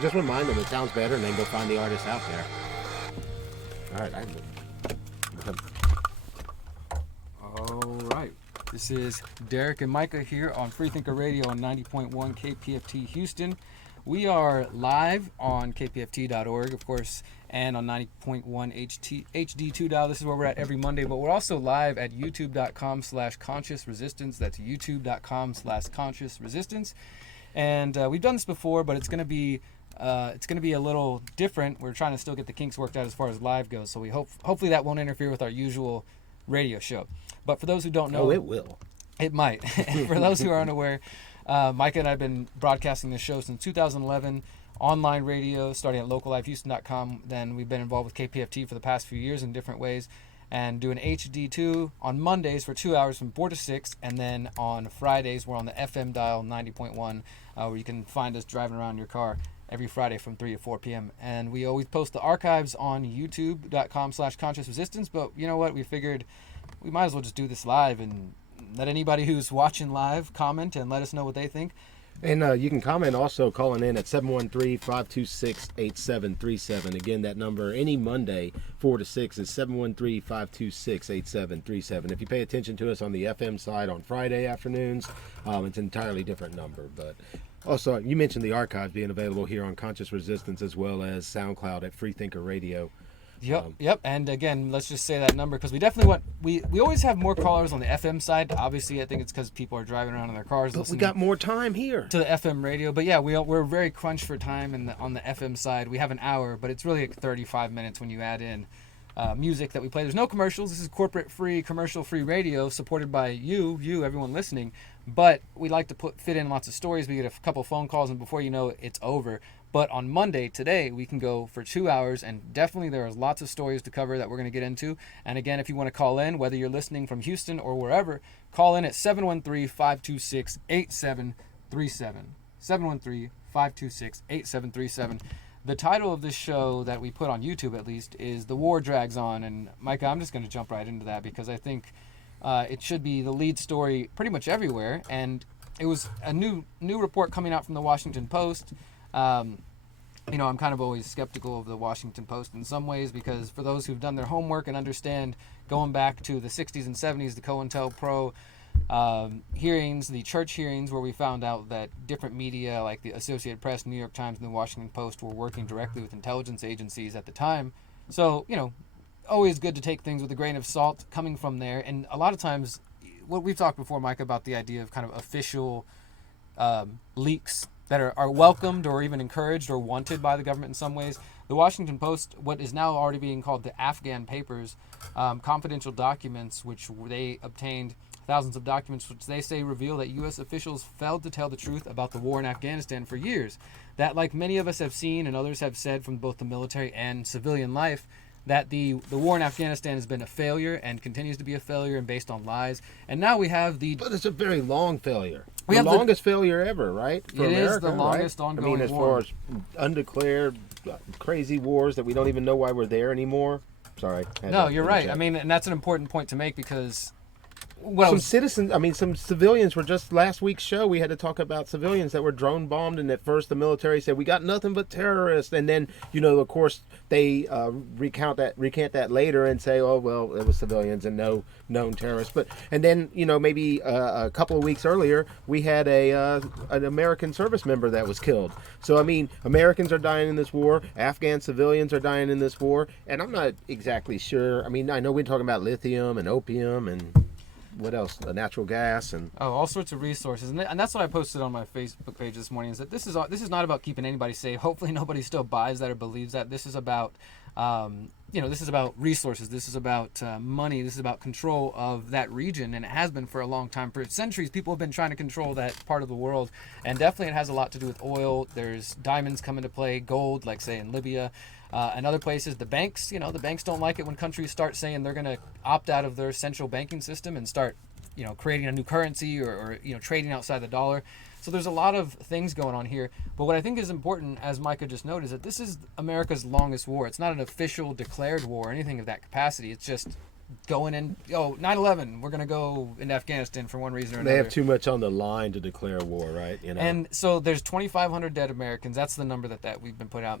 Just remind them it sounds better, and then go find the artists out there. All right. All right. This is Derek and Micah here on Freethinker Radio on 90.1 KPFT Houston. We are live on kpft.org, of course, and on 90.1 HD2 dial. This is where we're at every Monday, but we're also live at youtube.com/conscious resistance. That's youtube.com/conscious resistance. And we've done this before, but it's going to be a little different. We're trying to still get the kinks worked out as far as live goes, so we hopefully that won't interfere with our usual radio show. But for those who don't know, it will. It might. For those who are unaware, Micah and I have been broadcasting this show since 2011, online radio, starting at locallivehouston.com. Then we've been involved with KPFT for the past few years in different ways, and doing HD2 on Mondays for 2 hours from 4 to 6, and then on Fridays we're on the FM dial 90.1, where you can find us driving around your car every Friday from 3 to 4 p.m. And we always post the archives on youtube.com/conscious resistance, but you know what? We figured we might as well just do this live and let anybody who's watching live comment and let us know what they think. And you can comment also calling in at 713-526-8737. Again, that number any Monday 4 to 6 is 713-526-8737. If you pay attention to us on the FM side on Friday afternoons, it's an entirely different number. But also, you mentioned the archives being available here on Conscious Resistance as well as SoundCloud at Freethinker Radio. Yep. And again, let's just say that number because we definitely want we always have more callers on the FM side. Obviously, I think it's because people are driving around in their cars. But we got more time here to the FM radio. But yeah, we're very crunched for time, and on the FM side, we have an hour, but it's really like 35 minutes when you add in music that we play. There's no commercials. This is corporate-free, commercial-free radio supported by you, everyone listening. But we like to fit in lots of stories. We get a couple phone calls, and before you know it, it's over. But on Monday, today, we can go for 2 hours, and definitely there are lots of stories to cover that we're going to get into. And again, if you want to call in, whether you're listening from Houston or wherever, call in at 713-526-8737. 713-526-8737. The title of this show that we put on YouTube, at least, is The War Drags On. And Micah, I'm just going to jump right into that because I think it should be the lead story pretty much everywhere. And it was a new report coming out from the Washington Post. I'm kind of always skeptical of the Washington Post in some ways because for those who've done their homework and understand going back to the 60s and 70s, the COINTELPRO hearings, the church hearings where we found out that different media like the Associated Press, New York Times, and the Washington Post were working directly with intelligence agencies at the time. So, always good to take things with a grain of salt coming from there. And a lot of times, what we've talked before, Mike, about the idea of kind of official leaks that are welcomed or even encouraged or wanted by the government in some ways. The Washington Post, what is now already being called the Afghan Papers, confidential documents which they obtained, thousands of documents which they say reveal that U.S. officials failed to tell the truth about the war in Afghanistan for years. That, like many of us have seen and others have said from both the military and civilian life, that the war in Afghanistan has been a failure and continues to be a failure and based on lies. And now we have But it's a very long failure. The longest failure ever, right? For America, is the longest ongoing war. As far as undeclared crazy wars that we don't even know why we're there anymore. Sorry. No, you're right. And that's an important point to make because some civilians were just last week's show. We had to talk about civilians that were drone bombed, and at first the military said we got nothing but terrorists, and then of course they recant that later and say, oh well, it was civilians and no known terrorists. And then maybe a couple of weeks earlier we had an American service member that was killed. So Americans are dying in this war. Afghan civilians are dying in this war, and I'm not exactly sure. I know we're talking about lithium and opium and what else? Natural gas and all sorts of resources, and that's what I posted on my Facebook page this morning. Is that this is not about keeping anybody safe. Hopefully, nobody still buys that or believes that. This is about, this is about resources. This is about money. This is about control of that region, and it has been for a long time. For centuries, people have been trying to control that part of the world, and definitely it has a lot to do with oil. There's diamonds come into play, gold, like say in Libya. And other places, the banks don't like it when countries start saying they're going to opt out of their central banking system and start, creating a new currency or trading outside the dollar. So there's a lot of things going on here. But what I think is important, as Micah just noted, is that this is America's longest war. It's not an official declared war or anything of that capacity. It's just going in. 9/11, we're gonna go into Afghanistan for one reason or another. They have too much on the line to declare war, right? You know. And so there's 2,500 dead Americans. That's the number that we've been putting out.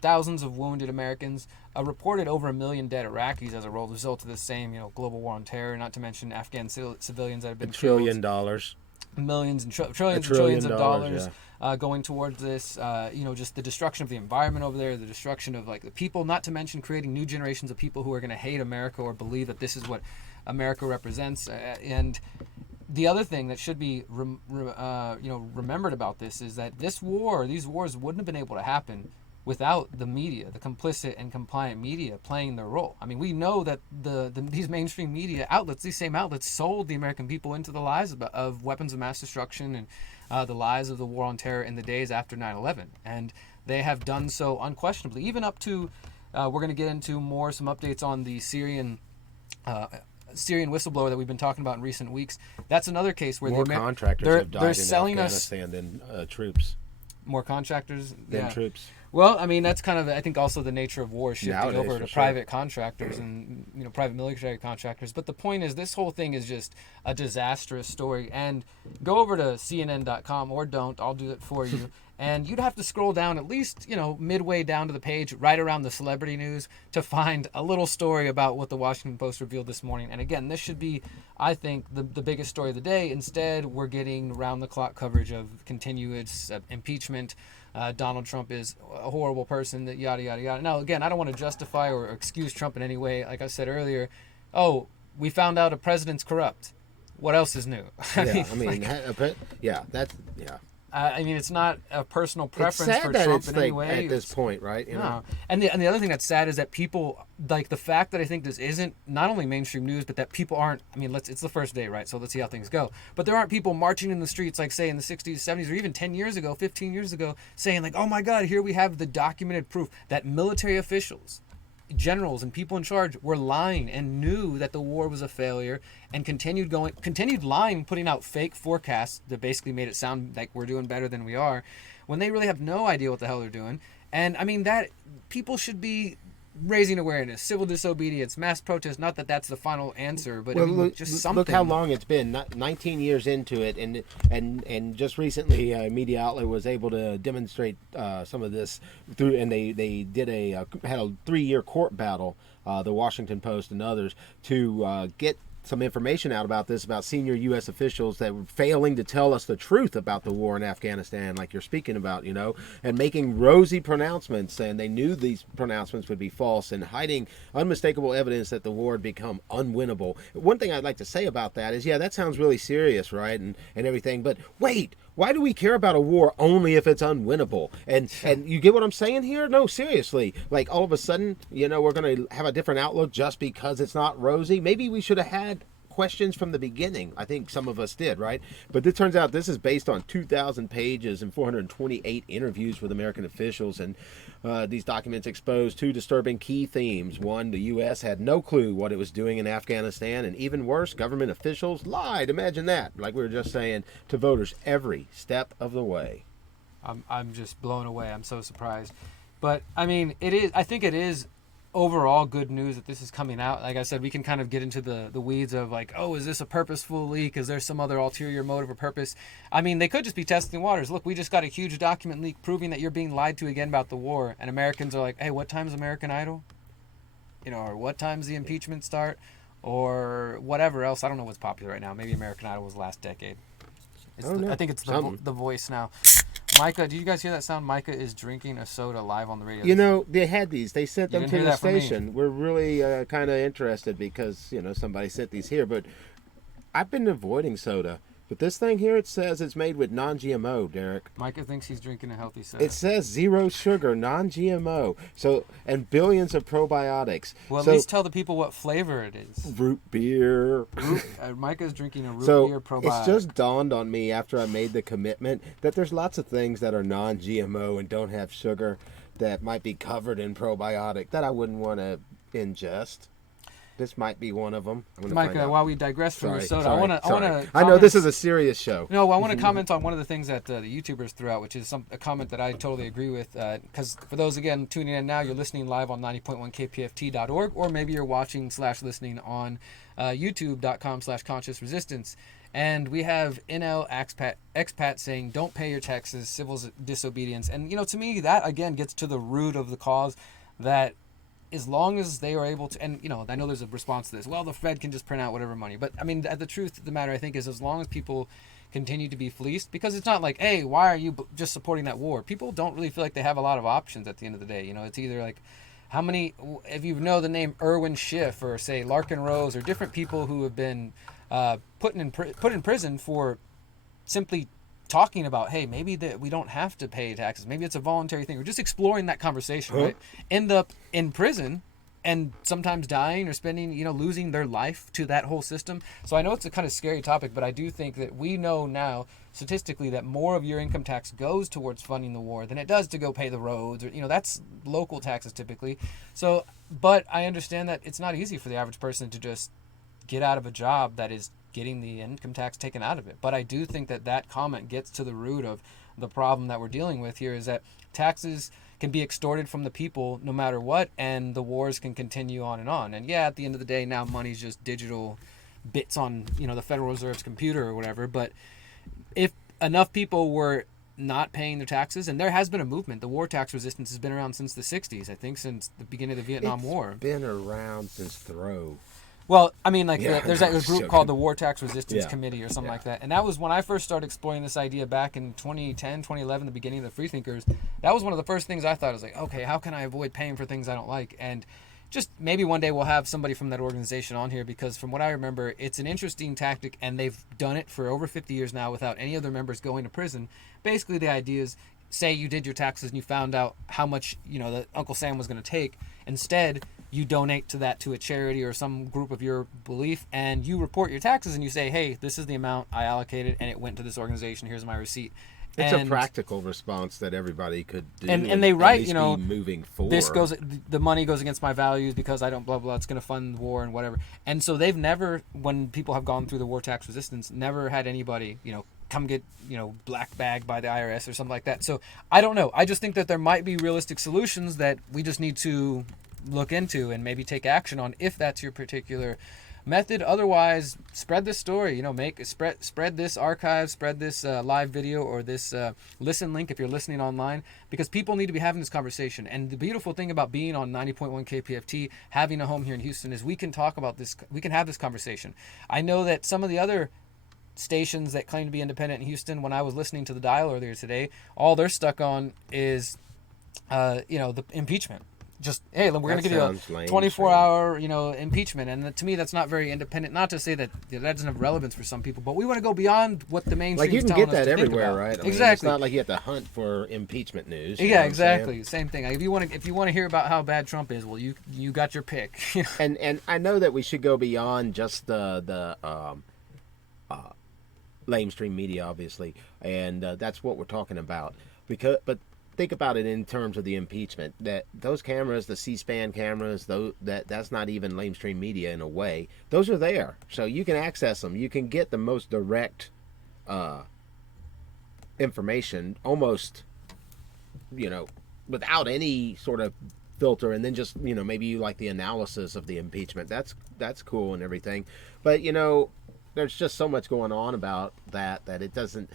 Thousands of wounded Americans. Reported over 1 million dead Iraqis as a result of the same, global war on terror. Not to mention Afghan civilians that have been $1 trillion. Millions and trillions of dollars going towards this. Just the destruction of the environment over there, the destruction of the people. Not to mention creating new generations of people who are going to hate America or believe that this is what America represents. And the other thing that should be remembered about this is that these wars wouldn't have been able to happen without the media, the complicit and compliant media playing their role. I mean, we know that these mainstream media outlets, these same outlets, sold the American people into the lies of weapons of mass destruction and the lies of the war on terror in the days after 9/11. And they have done so unquestionably, even up to, we're going to get into some updates on the Syrian whistleblower that we've been talking about in recent weeks. That's another case where more contractors have died in Afghanistan than troops. More contractors than troops. Well, I mean, that's kind of, I think, also the nature of war shifting Nowadays, over to private contractors and, private military contractors. But the point is, this whole thing is just a disastrous story. And go over to CNN.com, or don't, I'll do it for you. And you'd have to scroll down at least, midway down to the page, right around the celebrity news, to find a little story about what the Washington Post revealed this morning. And again, this should be, I think, the biggest story of the day. Instead, we're getting round-the-clock coverage of continuous impeachment. Donald Trump is a horrible person, that yada, yada, yada. Now, again, I don't want to justify or excuse Trump in any way. Like I said earlier, we found out a president's corrupt. What else is new? I mean, it's not a personal preference for Trump in any way. At this point, right? No. And the other thing that's sad is that people, the fact that I think this isn't not only mainstream news, but that people aren't, it's the first day, right? So let's see how things go. But there aren't people marching in the streets, like, say, in the 60s, 70s, or even 10 years ago, 15 years ago, saying, oh my God, here we have the documented proof that military officials, generals and people in charge were lying and knew that the war was a failure and continued lying, putting out fake forecasts that basically made it sound like we're doing better than we are, when they really have no idea what the hell they're doing. And that people should be raising awareness, civil disobedience, mass protest. Not that that's the final answer, but just something. Look how long it's been. 19 years into it, and just recently, a media outlet was able to demonstrate some of this through, and they had a 3-year court battle, the Washington Post and others, to get some information out about this, about senior U.S. officials that were failing to tell us the truth about the war in Afghanistan, like you're speaking about, and making rosy pronouncements, and they knew these pronouncements would be false, and hiding unmistakable evidence that the war had become unwinnable. One thing I'd like to say about that is, that sounds really serious, right, and everything, but wait, why do we care about a war only if it's unwinnable? And you get what I'm saying here? No, seriously. Like, all of a sudden, we're going to have a different outlook just because it's not rosy? Maybe we should have had questions from the beginning. I think some of us did, right? But it turns out this is based on 2,000 pages and 428 interviews with American officials, and these documents expose 2 disturbing key themes. One, the U.S. had no clue what it was doing in Afghanistan, and even worse, government officials lied. Imagine that, like we were just saying, to voters every step of the way. I'm just blown away. I'm so surprised. But, I think it is overall good news that this is coming out. Like I said, we can kind of get into the weeds of is this a purposeful leak? Is there some other ulterior motive or purpose? They could just be testing waters. Look, we just got a huge document leak proving that you're being lied to again about the war, and Americans are like, hey, what time's American Idol? Or what time's the impeachment start? Or whatever else. I don't know what's popular right now. Maybe American Idol was last decade. I think it's the Voice now. Micah, do you guys hear that sound? Micah is drinking a soda live on the radio. They had these. They sent them to the station. We're really kind of interested because, somebody sent these here. But I've been avoiding soda. But this thing here, it says it's made with non-GMO, Derek. Micah thinks he's drinking a healthy soda. It says 0 sugar, non-GMO, and billions of probiotics. Well, at least tell the people what flavor it is. Root beer. Micah's drinking a root beer probiotic. It's just dawned on me after I made the commitment that there's lots of things that are non-GMO and don't have sugar that might be covered in probiotic that I wouldn't want to ingest. This might be one of them. I'm gonna Mike, find out. while we digress from the soda, sorry, I want to. I know this is a serious show. No, I want to comment on one of the things that the YouTubers threw out, which is a comment that I totally agree with. Because for those, again, tuning in now, you're listening live on 90.1kpft.org, or maybe you're watching/listening on youtube.com/conscious resistance. And we have NL expat saying, don't pay your taxes, civil disobedience. And, to me, that, again, gets to the root of the cause, that as long as they are able to, and I know there's a response to this, well, the Fed can just print out whatever money, but I mean, the truth of the matter, I think, is as long as people continue to be fleeced, because it's not like, hey, why are you just supporting that war? People don't really feel like they have a lot of options at the end of the day. It's either like, how many, if you know the name Irwin Schiff, or say Larkin Rose, or different people who have been put in prison for simply talking about, hey, maybe that we don't have to pay taxes, maybe it's a voluntary thing, or just exploring that conversation, right? End up in prison and sometimes dying or spending, losing their life to that whole system. So I know it's a kind of scary topic, but I do think that we know now statistically that more of your income tax goes towards funding the war than it does to go pay the roads, or that's local taxes typically. So, but I understand that it's not easy for the average person to just get out of a job that is getting the income tax taken out of it. But I do think that comment gets to the root of the problem that we're dealing with here, is that taxes can be extorted from the people no matter what, and the wars can continue on and on. And yeah, at the end of the day, now money's just digital bits on, the Federal Reserve's computer or whatever. But if enough people were not paying their taxes, and there has been a movement, the war tax resistance has been around since the 60s, I think, since the beginning of the Vietnam War. It's been around since Thoreau. Well, I mean, there's a group called the War Tax Resistance Committee or something like that. And that was when I first started exploring this idea back in 2010, 2011, the beginning of the Freethinkers. That was one of the first things I thought. I was like, okay, how can I avoid paying for things I don't like? And just maybe one day we'll have somebody from that organization on here, because from what I remember, it's an interesting tactic, and they've done it for over 50 years now without any other members going to prison. Basically, the idea is, say you did your taxes and you found out how much, that Uncle Sam was going to take. Instead, you donate to a charity or some group of your belief, and you report your taxes and you say, hey, this is the amount I allocated and it went to this organization, here's my receipt. It's a practical response that everybody could do, and they write, moving forward. The money goes against my values because I don't blah blah, it's going to fund the war and whatever. And so they've never, when people have gone through the war tax resistance, never had anybody come get black bagged by the IRS or something like that. So I don't know, I just think that there might be realistic solutions that we just need to look into and maybe take action on, if that's your particular method. Otherwise, spread this story, spread this archive, spread this live video, or this listen link if you're listening online, because people need to be having this conversation. And the beautiful thing about being on 90.1 KPFT, having a home here in Houston, is we can talk about this, we can have this conversation. I know that some of the other stations that claim to be independent in Houston, when I was listening to the dial earlier today, all they're stuck on is the impeachment. Just, hey, we're going to give you a 24-hour, impeachment. And to me, that's not very independent. Not to say that that doesn't have relevance for some people, but we want to go beyond what the mainstream is telling us to think about. Like, you can get that everywhere, right? I mean, exactly. It's not like you have to hunt for impeachment news. Yeah, exactly. Same thing. If you want to hear about how bad Trump is, well, you got your pick. And I know that we should go beyond just the lamestream media, obviously, and that's what we're talking about. But think about it in terms of the impeachment. That those cameras, the C-SPAN cameras, that's not even lamestream media in a way. Those are there, so you can access them. You can get the most direct information, almost, without any sort of filter. And then just maybe you like the analysis of the impeachment. That's cool and everything, but there's just so much going on about that it doesn't.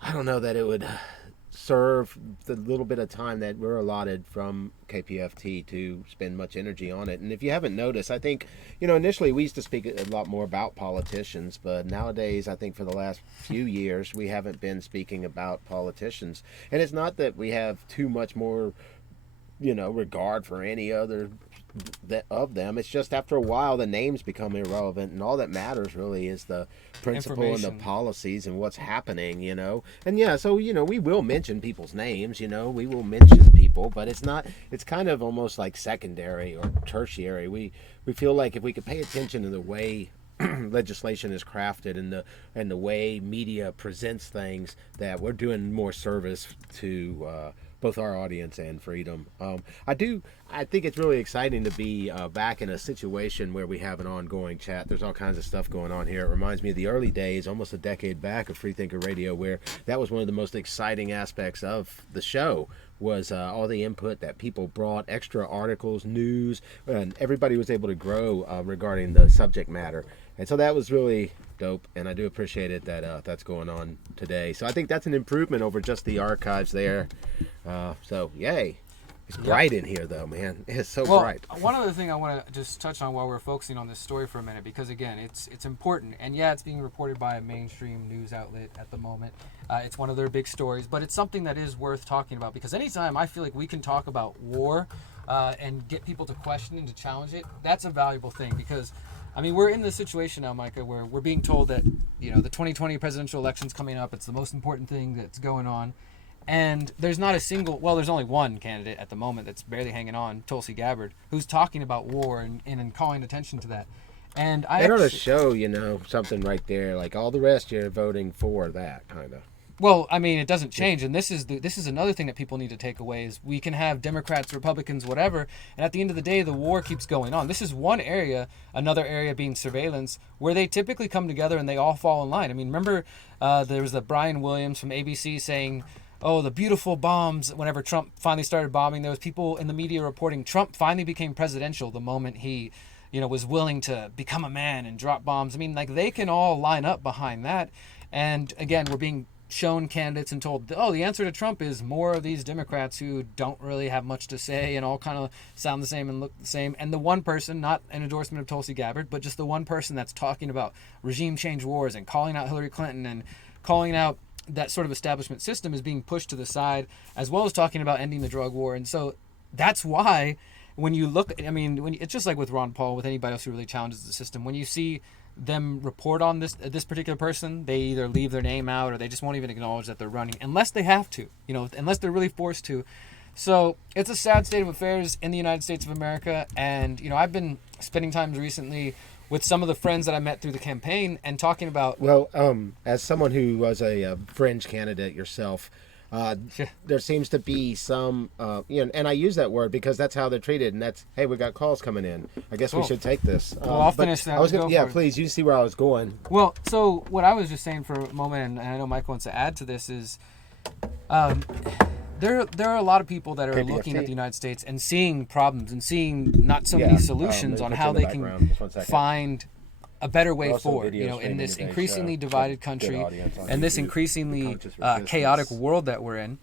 I don't know that it would serve the little bit of time that we're allotted from KPFT to spend much energy on it. And if you haven't noticed, I think, initially we used to speak a lot more about politicians, but nowadays, I think for the last few years, we haven't been speaking about politicians. And it's not that we have too much more, regard for any other of them. It's just after a while the names become irrelevant, and all that matters really is the principle and the policies and what's happening, and so we will mention people's names, we will mention people, but it's kind of almost like secondary or tertiary. We feel like if we could pay attention to the way legislation is crafted and the way media presents things, that we're doing more service to both our audience and freedom. I think it's really exciting to be back in a situation where we have an ongoing chat. There's all kinds of stuff going on here. It reminds me of the early days, almost a decade back, of Freethinker Radio, where that was one of the most exciting aspects of the show, was all the input that people brought, extra articles, news, and everybody was able to grow regarding the subject matter. And so that was really dope, and I do appreciate it that that's going on today. So I think that's an improvement over just the archives there. So yay. It's bright in here, though, man. It's so bright. One other thing I want to just touch on while we're focusing on this story for a minute, because again, it's important, and yeah, it's being reported by a mainstream news outlet at the moment. It's one of their big stories, but it's something that is worth talking about, because anytime I feel like we can talk about war and get people to question and to challenge it, that's a valuable thing. Because I mean, we're in this situation now, Micah, where we're being told that, you know, the 2020 presidential election's coming up. It's the most important thing that's going on. And there's not a single, well, there's only one candidate at the moment that's barely hanging on, Tulsi Gabbard, who's talking about war and calling attention to that. And I ought to show, you know, something right there. Like all the rest, you're voting for that, kind of. Well, I mean, it doesn't change, and this is another thing that people need to take away, is we can have Democrats, Republicans, whatever, and at the end of the day, the war keeps going on. This is one area, another area being surveillance, where they typically come together and they all fall in line. I mean, remember there was the Brian Williams from ABC saying, oh, the beautiful bombs, whenever Trump finally started bombing, there was people in the media reporting Trump finally became presidential the moment he, you know, was willing to become a man and drop bombs. I mean, like, they can all line up behind that, and again, we're being shown candidates and told, oh, the answer to Trump is more of these Democrats who don't really have much to say and all kind of sound the same and look the same. And the one person, not an endorsement of Tulsi Gabbard, but just the one person that's talking about regime change wars and calling out Hillary Clinton and calling out that sort of establishment system is being pushed to the side, as well as talking about ending the drug war. And so that's why when you look, I mean, it's just like with Ron Paul, with anybody else who really challenges the system, when you see them report on this particular person, they either leave their name out or they just won't even acknowledge that they're running, unless they have to, you know, unless they're really forced to. So it's a sad state of affairs in the United States of America. And, you know, I've been spending time recently with some of the friends that I met through the campaign and talking about... Well, as someone who was a fringe candidate yourself, there seems to be some, you know, and I use that word because that's how they're treated, and that's, hey, we got calls coming in. I guess we should take this. Well, I'll finish that. Yeah, please. You see where I was going. Well, so what I was just saying for a moment, and I know Mike wants to add to this, is there are a lot of people that are looking at the United States and seeing problems and seeing not so many solutions on how they can find a better way forward, you know, in this increasingly divided country and this increasingly chaotic world that we're in.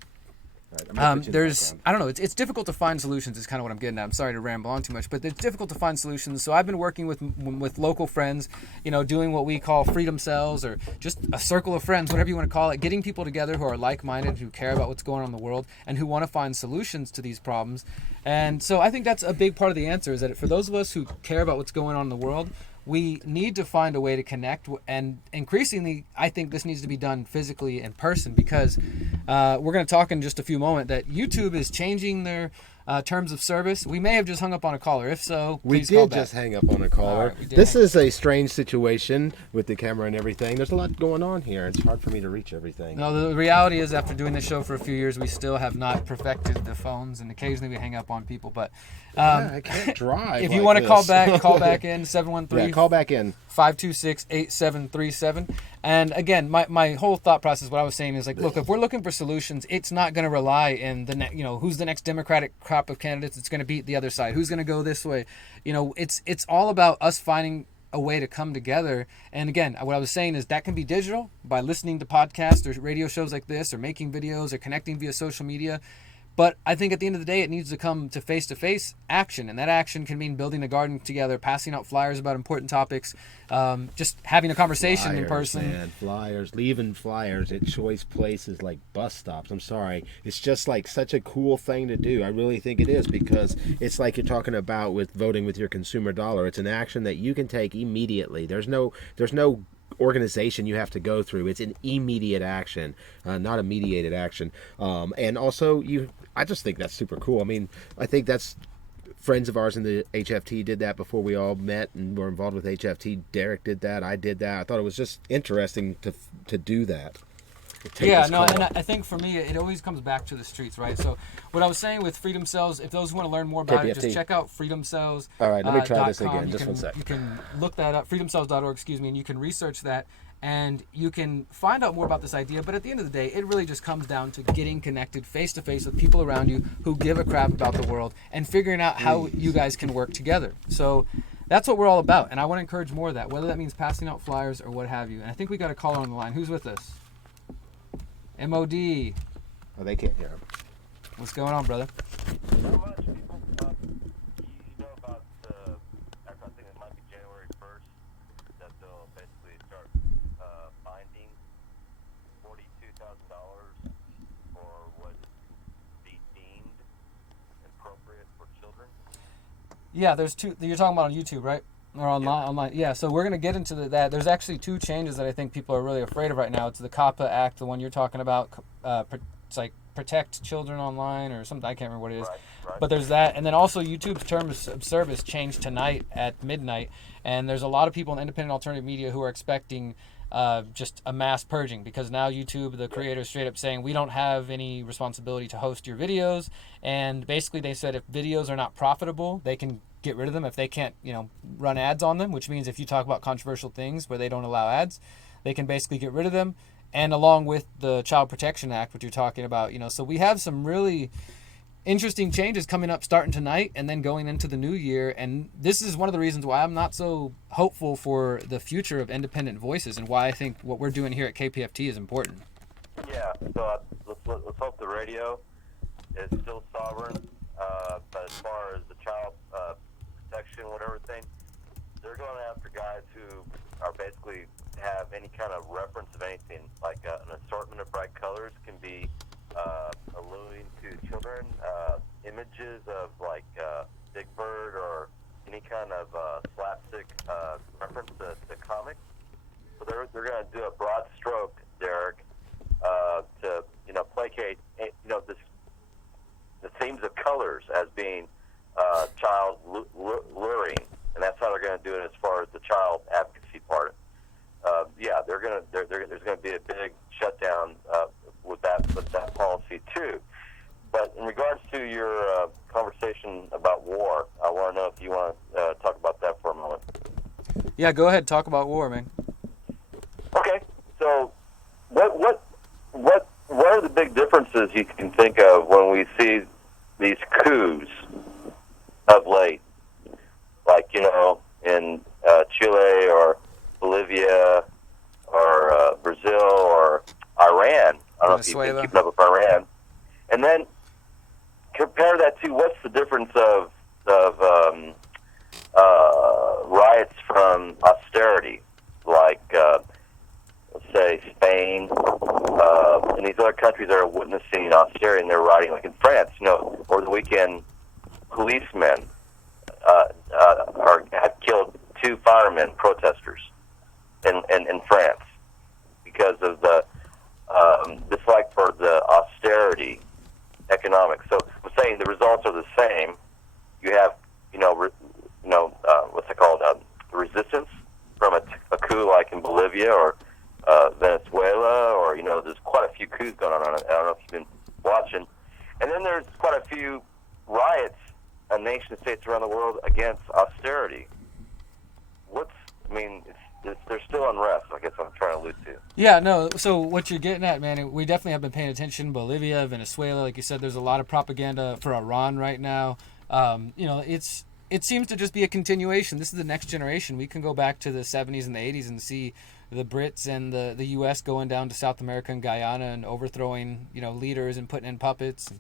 There's, I don't know, it's difficult to find solutions is kind of what I'm getting at. I'm sorry to ramble on too much, but it's difficult to find solutions. So I've been working with local friends, you know, doing what we call freedom cells, or just a circle of friends, whatever you want to call it, getting people together who are like-minded, who care about what's going on in the world, and who want to find solutions to these problems. And so I think that's a big part of the answer, is that for those of us who care about what's going on in the world, we need to find a way to connect, and increasingly, I think this needs to be done physically in person, because we're going to talk in just a few moments that YouTube is changing their terms of service. We may have just hung up on a caller. If so, please call back. We did just hang up on a caller. This is a strange situation with the camera and everything. There's a lot going on here. It's hard for me to reach everything. No, the reality is, after doing this show for a few years, we still have not perfected the phones, and occasionally we hang up on people. But I can't drive. If you want to call back in 713. Yeah, call back in 526-8737. And again, my whole thought process, what I was saying is, like, look, if we're looking for solutions, it's not going to rely in who's the next Democratic crop of candidates that's going to beat the other side, who's going to go this way. You know, it's all about us finding a way to come together. And again, what I was saying is that can be digital by listening to podcasts or radio shows like this, or making videos, or connecting via social media. But I think at the end of the day, it needs to come to face-to-face action. And that action can mean building a garden together, passing out flyers about important topics, just having a conversation in person. Man, flyers, leaving flyers at choice places like bus stops. I'm sorry. It's just like such a cool thing to do. I really think it is, because it's like you're talking about with voting with your consumer dollar. It's an action that you can take immediately. There's no organization you have to go through. It's an immediate action, not a mediated action. And also, I just think that's super cool. I mean, I think that's friends of ours in the HFT did that before we all met and were involved with HFT. Derek did that. I did that. I thought it was just interesting to do that. take Yeah, this no, call. and I think for me, it always comes back to the streets, right? So, what I was saying with Freedom Cells, if those want to learn more about it, KPFT. just check out freedomcells. All right, let me try this .com. again, just one sec. You can look that up, freedomcells.org, excuse me, and you can research that, and you can find out more about this idea. But at the end of the day, it really just comes down to getting connected face to face with people around you who give a crap about the world and figuring out how you guys can work together. So that's what we're all about, and I want to encourage more of that, whether that means passing out flyers or what have you. And I think we got a caller on the line. Who's with us? MOD. Oh, they can't hear him. What's going on, brother? Not much, people. You know about, after I think it might be January 1st, that they'll basically start finding $42,000 for what be deemed appropriate for children. Yeah, there's two. You're talking about on YouTube, right? Or online? Online. Yeah. So we're gonna get into that. There's actually two changes that I think people are really afraid of right now. It's the COPPA Act, the one you're talking about. It's like protect children online or something. I can't remember what it is. Right. But there's that, and then also YouTube's terms of service changed tonight at midnight, and there's a lot of people in independent alternative media who are expecting just a mass purging, because now YouTube, the creators, straight up saying we don't have any responsibility to host your videos, and basically they said if videos are not profitable, they can get rid of them if they can't, run ads on them, which means if you talk about controversial things where they don't allow ads, they can basically get rid of them. And along with the Child Protection Act, which you're talking about, so we have some really interesting changes coming up starting tonight and then going into the new year. And this is one of the reasons why I'm not so hopeful for the future of independent voices, and why I think what we're doing here at KPFT is important. Yeah, so let's hope the radio is still sovereign. But as far as the child protection, whatever thing, they're going after guys who are basically have any kind of reference of anything, like an assortment of bright colors can be alluding to children, images of like Big Bird or any kind of slapstick reference to comics. So they're going to do a broad stroke, Derek, to placate the themes of colors as being child luring, and that's how they're going to do it as far as the child advocacy part. There's going to be a big shutdown with that policy too. But in regards to your conversation about war, I want to know if you want to talk about that for a moment. Yeah, go ahead, talk about war, man. Okay, so what are the big differences you can think of when we see these coups of late, like in Chile or Bolivia or Brazil or Iran? I don't know if you've been keeping up with Iran. And then compare that to what's the difference of riots from austerity, like let's say Spain and these other countries that are witnessing austerity and they're rioting, like in France, over the weekend, policemen have killed 2 firemen protesters in France because of the dislike for the austerity economics. So I'm saying the results are the same. You have, what's it called, resistance from a coup like in Bolivia or Venezuela, or there's quite a few coups going on. I don't know if you've been watching. And then there's quite a few riots in nation states around the world against austerity. There's still unrest, I guess I'm trying to allude to. Yeah, no, so what you're getting at, man, we definitely have been paying attention. Bolivia, Venezuela, like you said, there's a lot of propaganda for Iran right now. It seems to just be a continuation. This is the next generation. We can go back to the 70s and the 80s and see the Brits and the U.S. going down to South America and Guyana and overthrowing, leaders and putting in puppets.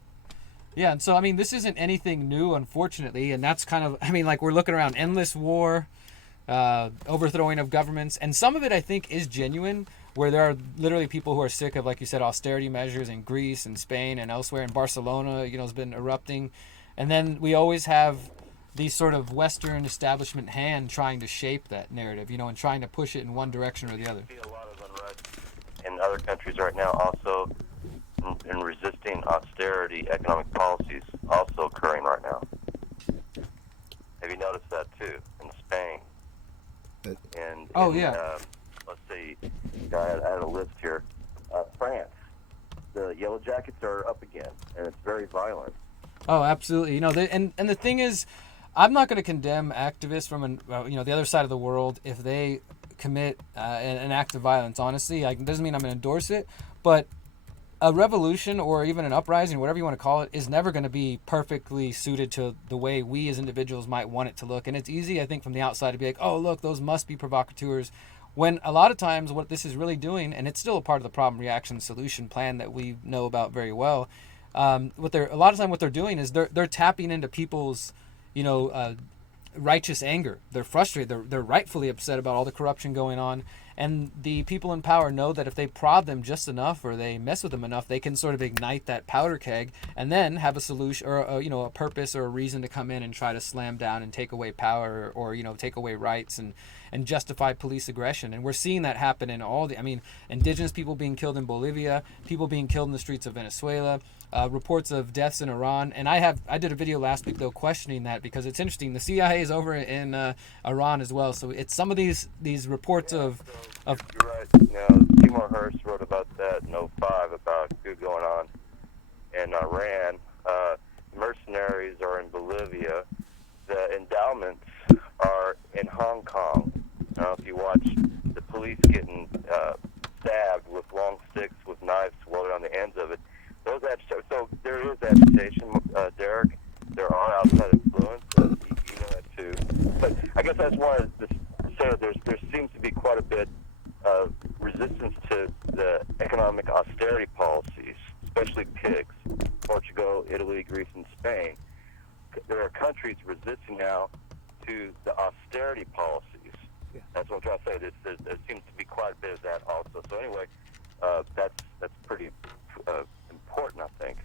Yeah, and so, this isn't anything new, unfortunately, and that's kind of, we're looking around endless war, overthrowing of governments, and some of it I think is genuine, where there are literally people who are sick of, like you said, austerity measures in Greece and Spain and elsewhere. In Barcelona, has been erupting. And then we always have these sort of Western establishment hand trying to shape that narrative, and trying to push it in one direction or the other. I see a lot of unrest in other countries right now also in resisting austerity economic policies also occurring right now. Have you noticed that too in Spain? And yeah. let's see, I had a list here. France. jackets are up again, and it's very violent. Oh, absolutely. And the thing is, I'm not going to condemn activists from the other side of the world if they commit an act of violence. Honestly, it doesn't mean I'm going to endorse it, but a revolution or even an uprising, whatever you want to call it, is never going to be perfectly suited to the way we as individuals might want it to look. And it's easy, I think, from the outside to be like, oh, look, those must be provocateurs. When a lot of times what this is really doing, and it's still a part of the problem, reaction, solution plan that we know about very well, what they're doing is they're tapping into people's, righteous anger. They're frustrated. They're rightfully upset about all the corruption going on. And the people in power know that if they prod them just enough or they mess with them enough, they can sort of ignite that powder keg and then have a solution or a purpose or a reason to come in and try to slam down and take away power or take away rights and justify police aggression. And we're seeing that happen in indigenous people being killed in Bolivia, people being killed in the streets of Venezuela, reports of deaths in Iran. And I did a video last week, though, questioning that because it's interesting. The CIA is over in Iran as well. So it's some of these reports of... You're right. Seymour Hersh wrote about that in '05 about what's going on in Iran. Mercenaries are in Bolivia. The endowments are in Hong Kong. If you watch the police getting stabbed with long sticks with knives welded on the ends of it, so there is agitation, Derek. There are outside influences. You know that too. But I guess I just wanted to say that there seems to be quite a bit of resistance to the economic austerity policies, especially PIGS, Portugal, Italy, Greece, and Spain. There are countries resisting now to the austerity policies. Yeah. That's what I'm trying to say. There seems to be quite a bit of that also. So anyway, that's pretty important, I think.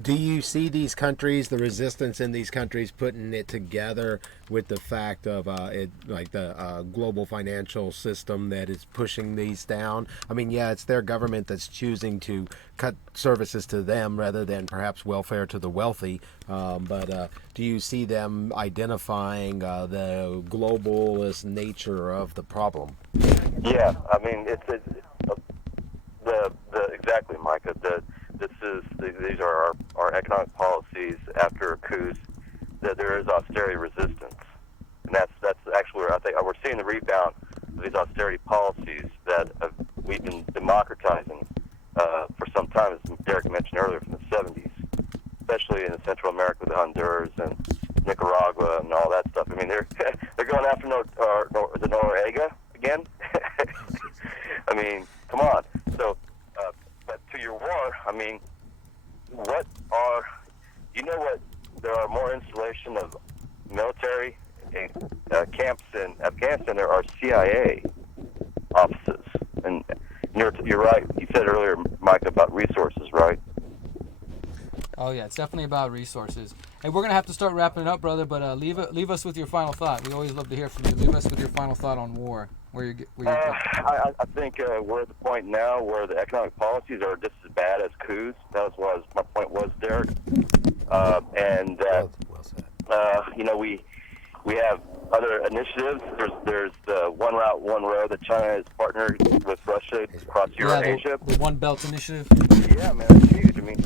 Do you see these countries, the resistance in these countries, putting it together with the fact of the global financial system that is pushing these down? I mean, yeah, it's their government that's choosing to cut services to them rather than perhaps welfare to the wealthy. But do you see them identifying the globalist nature of the problem? Yeah, I mean, it's exactly, Micah. These are our economic policies after coups. That there is austerity resistance, and that's actually where I think we're seeing the rebound of these austerity policies that we've been democratizing for some time, as Derek mentioned earlier, from the 70s, especially in Central America with Honduras and Nicaragua and all that stuff. I mean, they're going after the Noriega again. I mean, come on. So, but to your war, I mean, there are more installation of military camps in Afghanistan. There are CIA offices, and you're right. You said earlier, Mike, about resources, right? Oh yeah, it's definitely about resources. Hey, we're gonna have to start wrapping it up, brother. But leave us with your final thought. We always love to hear from you. Leave us with your final thought on war. I think we're at the point now where the economic policies are just as bad as coups. That was what my point was, Derek. And that we have other initiatives. There's the One Route, One Road that China has partnered with Russia across Eurasia. The One Belt Initiative. Yeah, man, it's huge. I mean,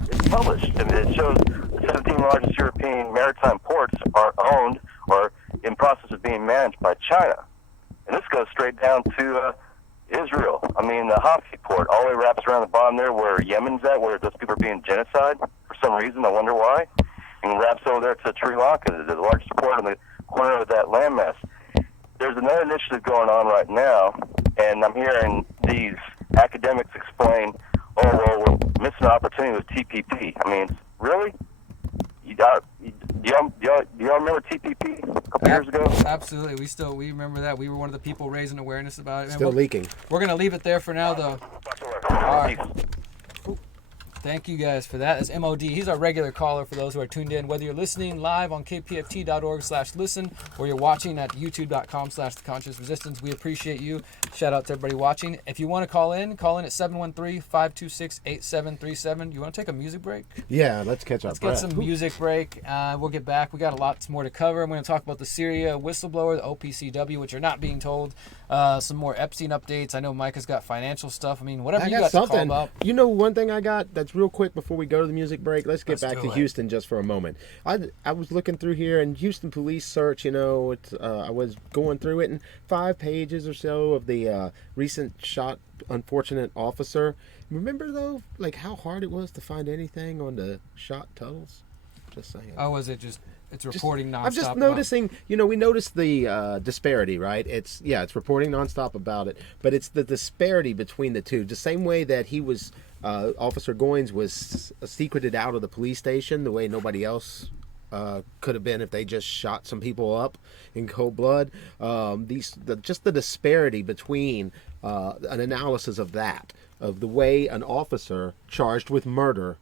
it's published. I mean, it shows the 17 largest European maritime ports are owned or in process of being managed by China. And this goes straight down to Israel. I mean, the Hafid port all the way wraps around the bottom there where Yemen's at, where those people are being genocide for some reason. I wonder why. And wraps over there to Sri Lanka, the largest port in the corner of that landmass. There's another initiative going on right now, and I'm hearing these academics explain, oh, well, we're missing an opportunity with TPP. I mean, really? Do y'all remember TPP a couple years ago? Absolutely. We remember that. We were one of the people raising awareness about it. Still leaking. We're going to leave it there for now, though. All right. Thank you guys for that. That's MOD. He's our regular caller for those who are tuned in. Whether you're listening live on kpft.org/listen or you're watching at youtube.com/theconsciousresistance, we appreciate you. Shout out to everybody watching. If you want to call in at 713-526-8737. You want to take a music break? Yeah, let's catch our Let's breath. get some music break. We'll get back. We got a lot more to cover. I'm going to talk about the Syria whistleblower, the OPCW, which are not being told. Some more Epstein updates. I know Micah's got financial stuff. I mean, whatever I you got got to call something. about. You know, one thing I got that's real quick before we go to the music break. Let's get back to Houston just for a moment. I was looking through here, and Houston police search. You know, I was going through it, and 5 pages or so of the recent shot unfortunate officer. Remember though, like how hard it was to find anything on the shot tunnels. Just saying. Oh, was it just? It's reporting nonstop. I'm just noticing, you know, we noticed the disparity, right? It's reporting nonstop about it, but it's the disparity between the two. The same way that he was, Officer Goins was secreted out of the police station, the way nobody else could have been if they just shot some people up in cold blood. Just the disparity between an analysis of that, of the way an officer charged with murder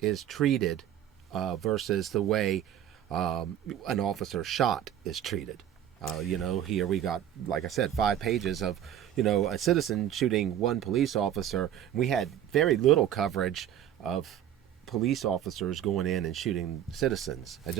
is treated versus the way an officer shot is treated. You know, here we got, like I said, 5 pages of, you know, a citizen shooting one police officer. We had very little coverage of police officers going in and shooting citizens. I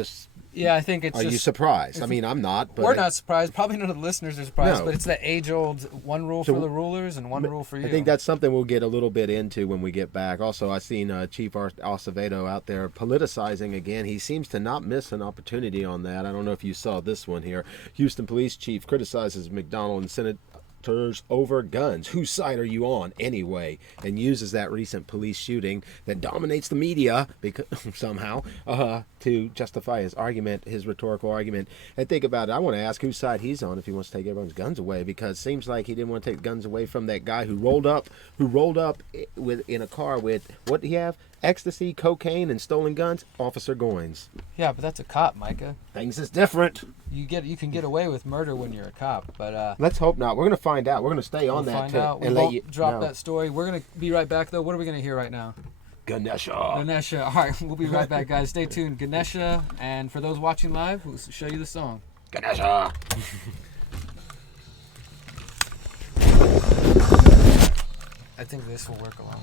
think it's. Are you surprised? I mean, I'm not. But we're not surprised. Probably none of the listeners are surprised. No. But it's that age-old one rule for the rulers and one rule for you. I think that's something we'll get a little bit into when we get back. Also, I've seen Chief Acevedo out there politicizing again. He seems to not miss an opportunity on that. I don't know if you saw this one here. Houston Police Chief criticizes McDonald and senators over guns. Whose side are you on anyway? And uses that recent police shooting that dominates the media because somehow to justify his argument, his rhetorical argument. And think about it. I want to ask whose side he's on if he wants to take everyone's guns away, because it seems like he didn't want to take guns away from that guy who rolled up in a car with, what did he have? Ecstasy, cocaine, and stolen guns. Officer Goins. Yeah, but that's a cop, Micah. Things is different. You can get away with murder when you're a cop, but let's hope not. We're gonna find out. We're gonna stay on that find out. We and won't let you drop know. that story. We're gonna be right back though. What are we gonna hear right now? Ganesha. Ganesha. All right, we'll be right back, guys. Stay tuned. Ganesha, and for those watching live, we'll show you the song. Ganesha. I think this will work alone.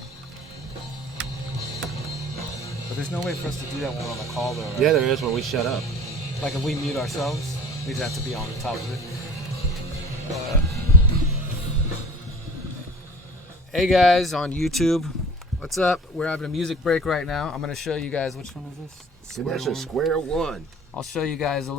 But there's no way for us to do that when we're on the call, though, right? Yeah, there is when we shut up. Like if we mute ourselves, we just have to be on top of it. Hey guys on YouTube, what's up? We're having a music break right now. I'm gonna show you guys, which one is this? Ganesha Square One. I'll show you guys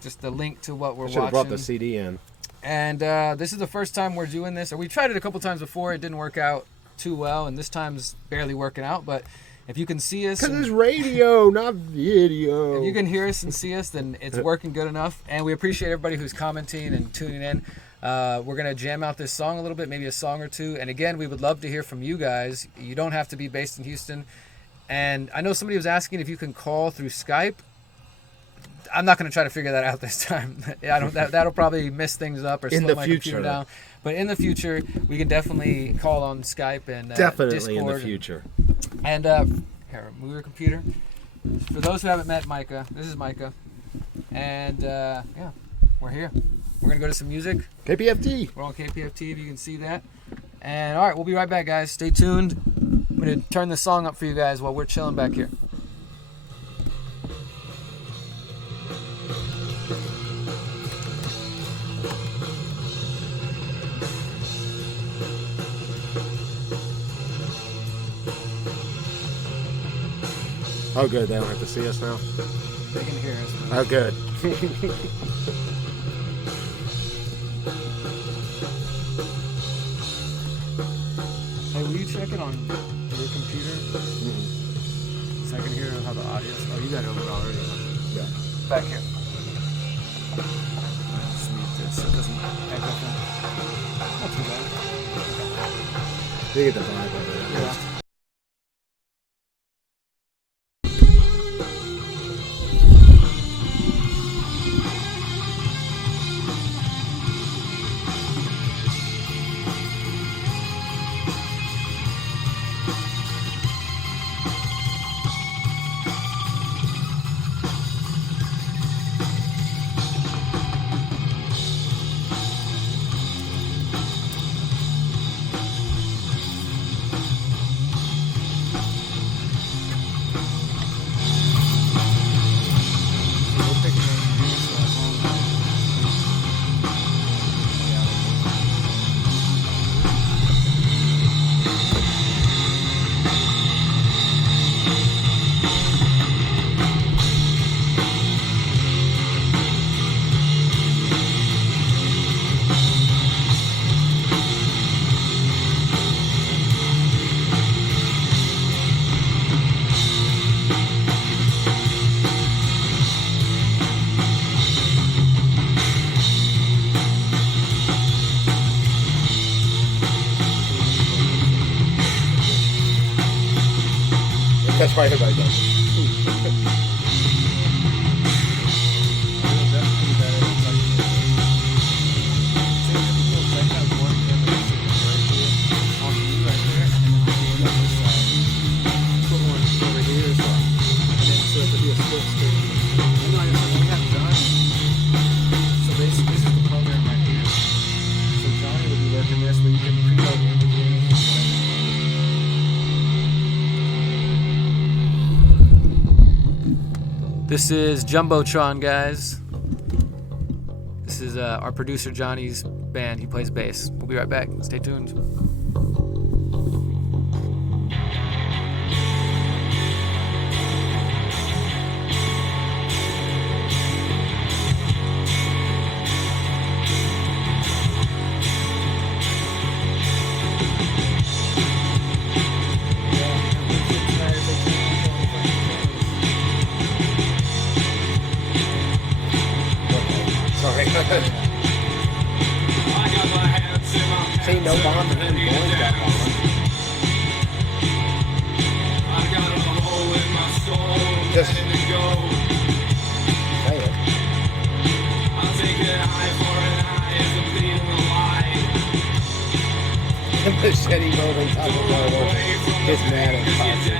just a link to what we're Should have watching. brought the CD in. And this is the first time we're doing this. Or we tried it a couple times before. It didn't work out too well, and this time's barely working out. But if you can see us, Because it's radio, not video. if you can hear us and see us, then it's working good enough. And we appreciate everybody who's commenting and tuning in. We're going to jam out this song a little bit, maybe a song or two. And again, we would love to hear from you guys. You don't have to be based in Houston. And I know somebody was asking if you can call through Skype. I'm not going to try to figure that out this time. That'll probably mess things up or slow my computer down. But in the future, we can definitely call on Skype and Definitely Discord in the future. And here, move your computer. For those who haven't met Micah, this is Micah. And yeah, we're here. We're going to go to some music. KPFT. We're on KPFT, if you can see that. And all right, we'll be right back, guys. Stay tuned. I'm going to turn the song up for you guys while we're chilling back here. Oh, good. They don't have to see us now. They can hear us. Oh, good. Hey, will you check it on your computer? So I can hear how the audio is. Oh, you got it over already. Yeah. Back here. Just mute this so it doesn't echo. Not too bad. You get the vibe of it. Yeah. That's why everybody does it. This is Jumbotron, guys. This is our producer Johnny's band. He plays bass. We'll be right back. Stay tuned. See, no bomb and him going that bomb. Just say it. The shitty moving type of murder gets mad and toxic.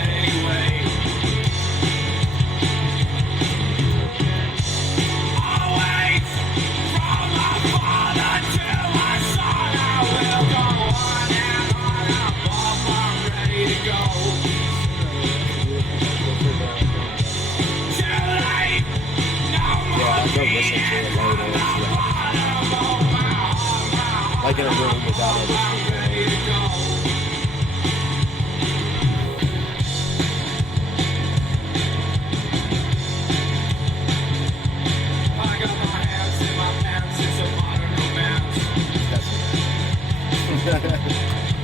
Go listen to it later. Like in a room without other people. I got my hands in my pants, it's a modern romance.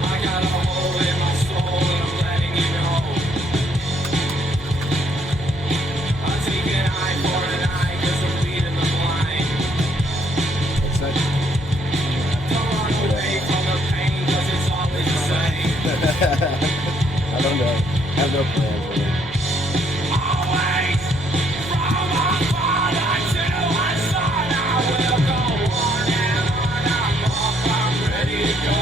I got a hole in my soul and I'm letting you know. I take an eye for an eye 'cause I'm leading the blind. Don't run away from the pain 'cause it's always the same. I don't know. I have no plan for it. Always from my father to my son, I will go on and on. I'm off, I'm ready to go.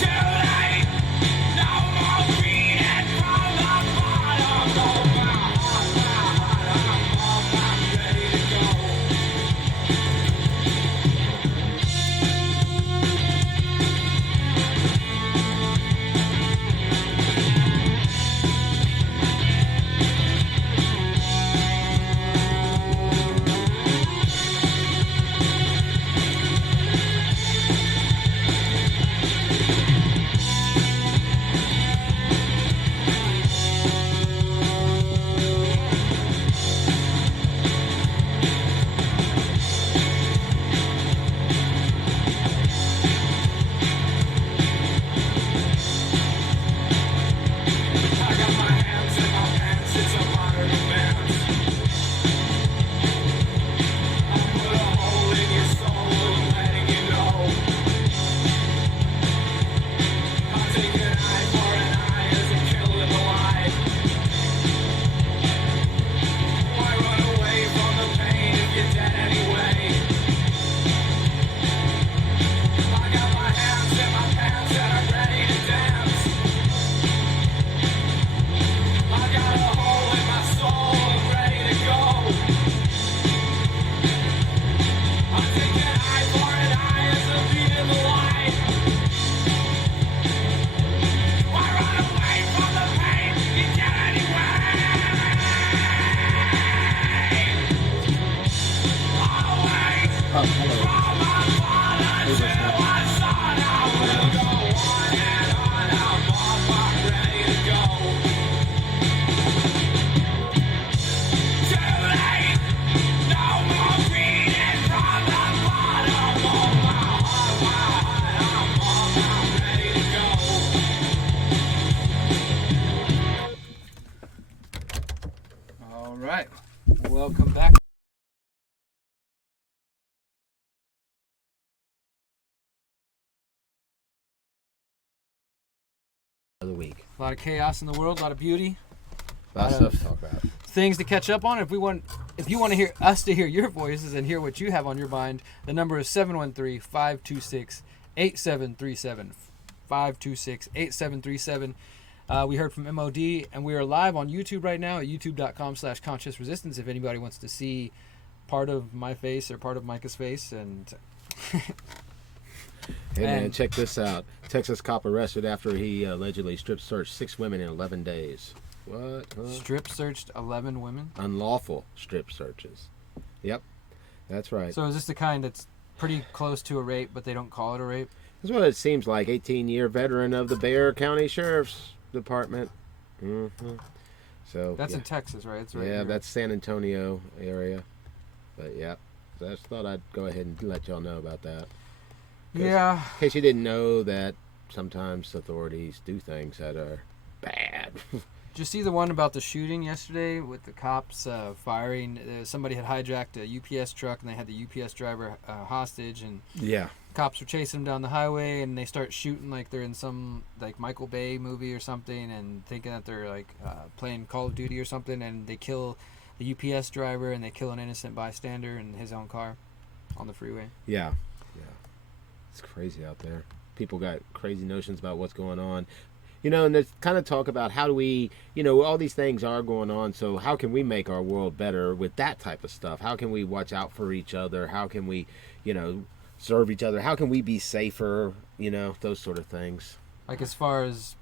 Too late, no more feeding from the bottom of my heart. I'm off, I'm ready to go. I A lot of chaos in the world, a lot of beauty, A lot of stuff to talk about. things to catch up on. If you want to hear us to hear your voices and hear what you have on your mind, the number is 713-526-8737. 526-8737. We heard from MOD, and we are live on YouTube right now at youtube.com/conscious resistance. If anybody wants to see part of my face or part of Micah's face, and Hey man, And- check this out. Texas cop arrested after he allegedly strip searched 6 women in 11 days. What? Huh? strip searched 11 women. Unlawful strip searches. Yep, that's right. So is this the kind that's pretty close to a rape, but they don't call it a rape? That's what it seems like. 18-year veteran of the Bexar County Sheriff's Department. hmm So That's yeah. in Texas, right? It's right Yeah, here. that's San Antonio area. But yeah, so I just thought I'd go ahead and let y'all know about that. Yeah. In case you didn't know that sometimes authorities do things that are bad. Did you see the one about the shooting yesterday with the cops firing? Somebody had hijacked a UPS truck and they had the UPS driver hostage, and Yeah. cops were chasing them down the highway, and they start shooting like they're in some like Michael Bay movie or something, and thinking that they're like playing Call of Duty or something, and they kill the UPS driver and they kill an innocent bystander in his own car on the freeway. Yeah. It's crazy out there. People got crazy notions about what's going on. You know, and there's kind of talk about how do we, you know, all these things are going on, so how can we make our world better with that type of stuff? How can we watch out for each other? How can we, you know, serve each other? How can we be safer? You know, those sort of things. Like as far as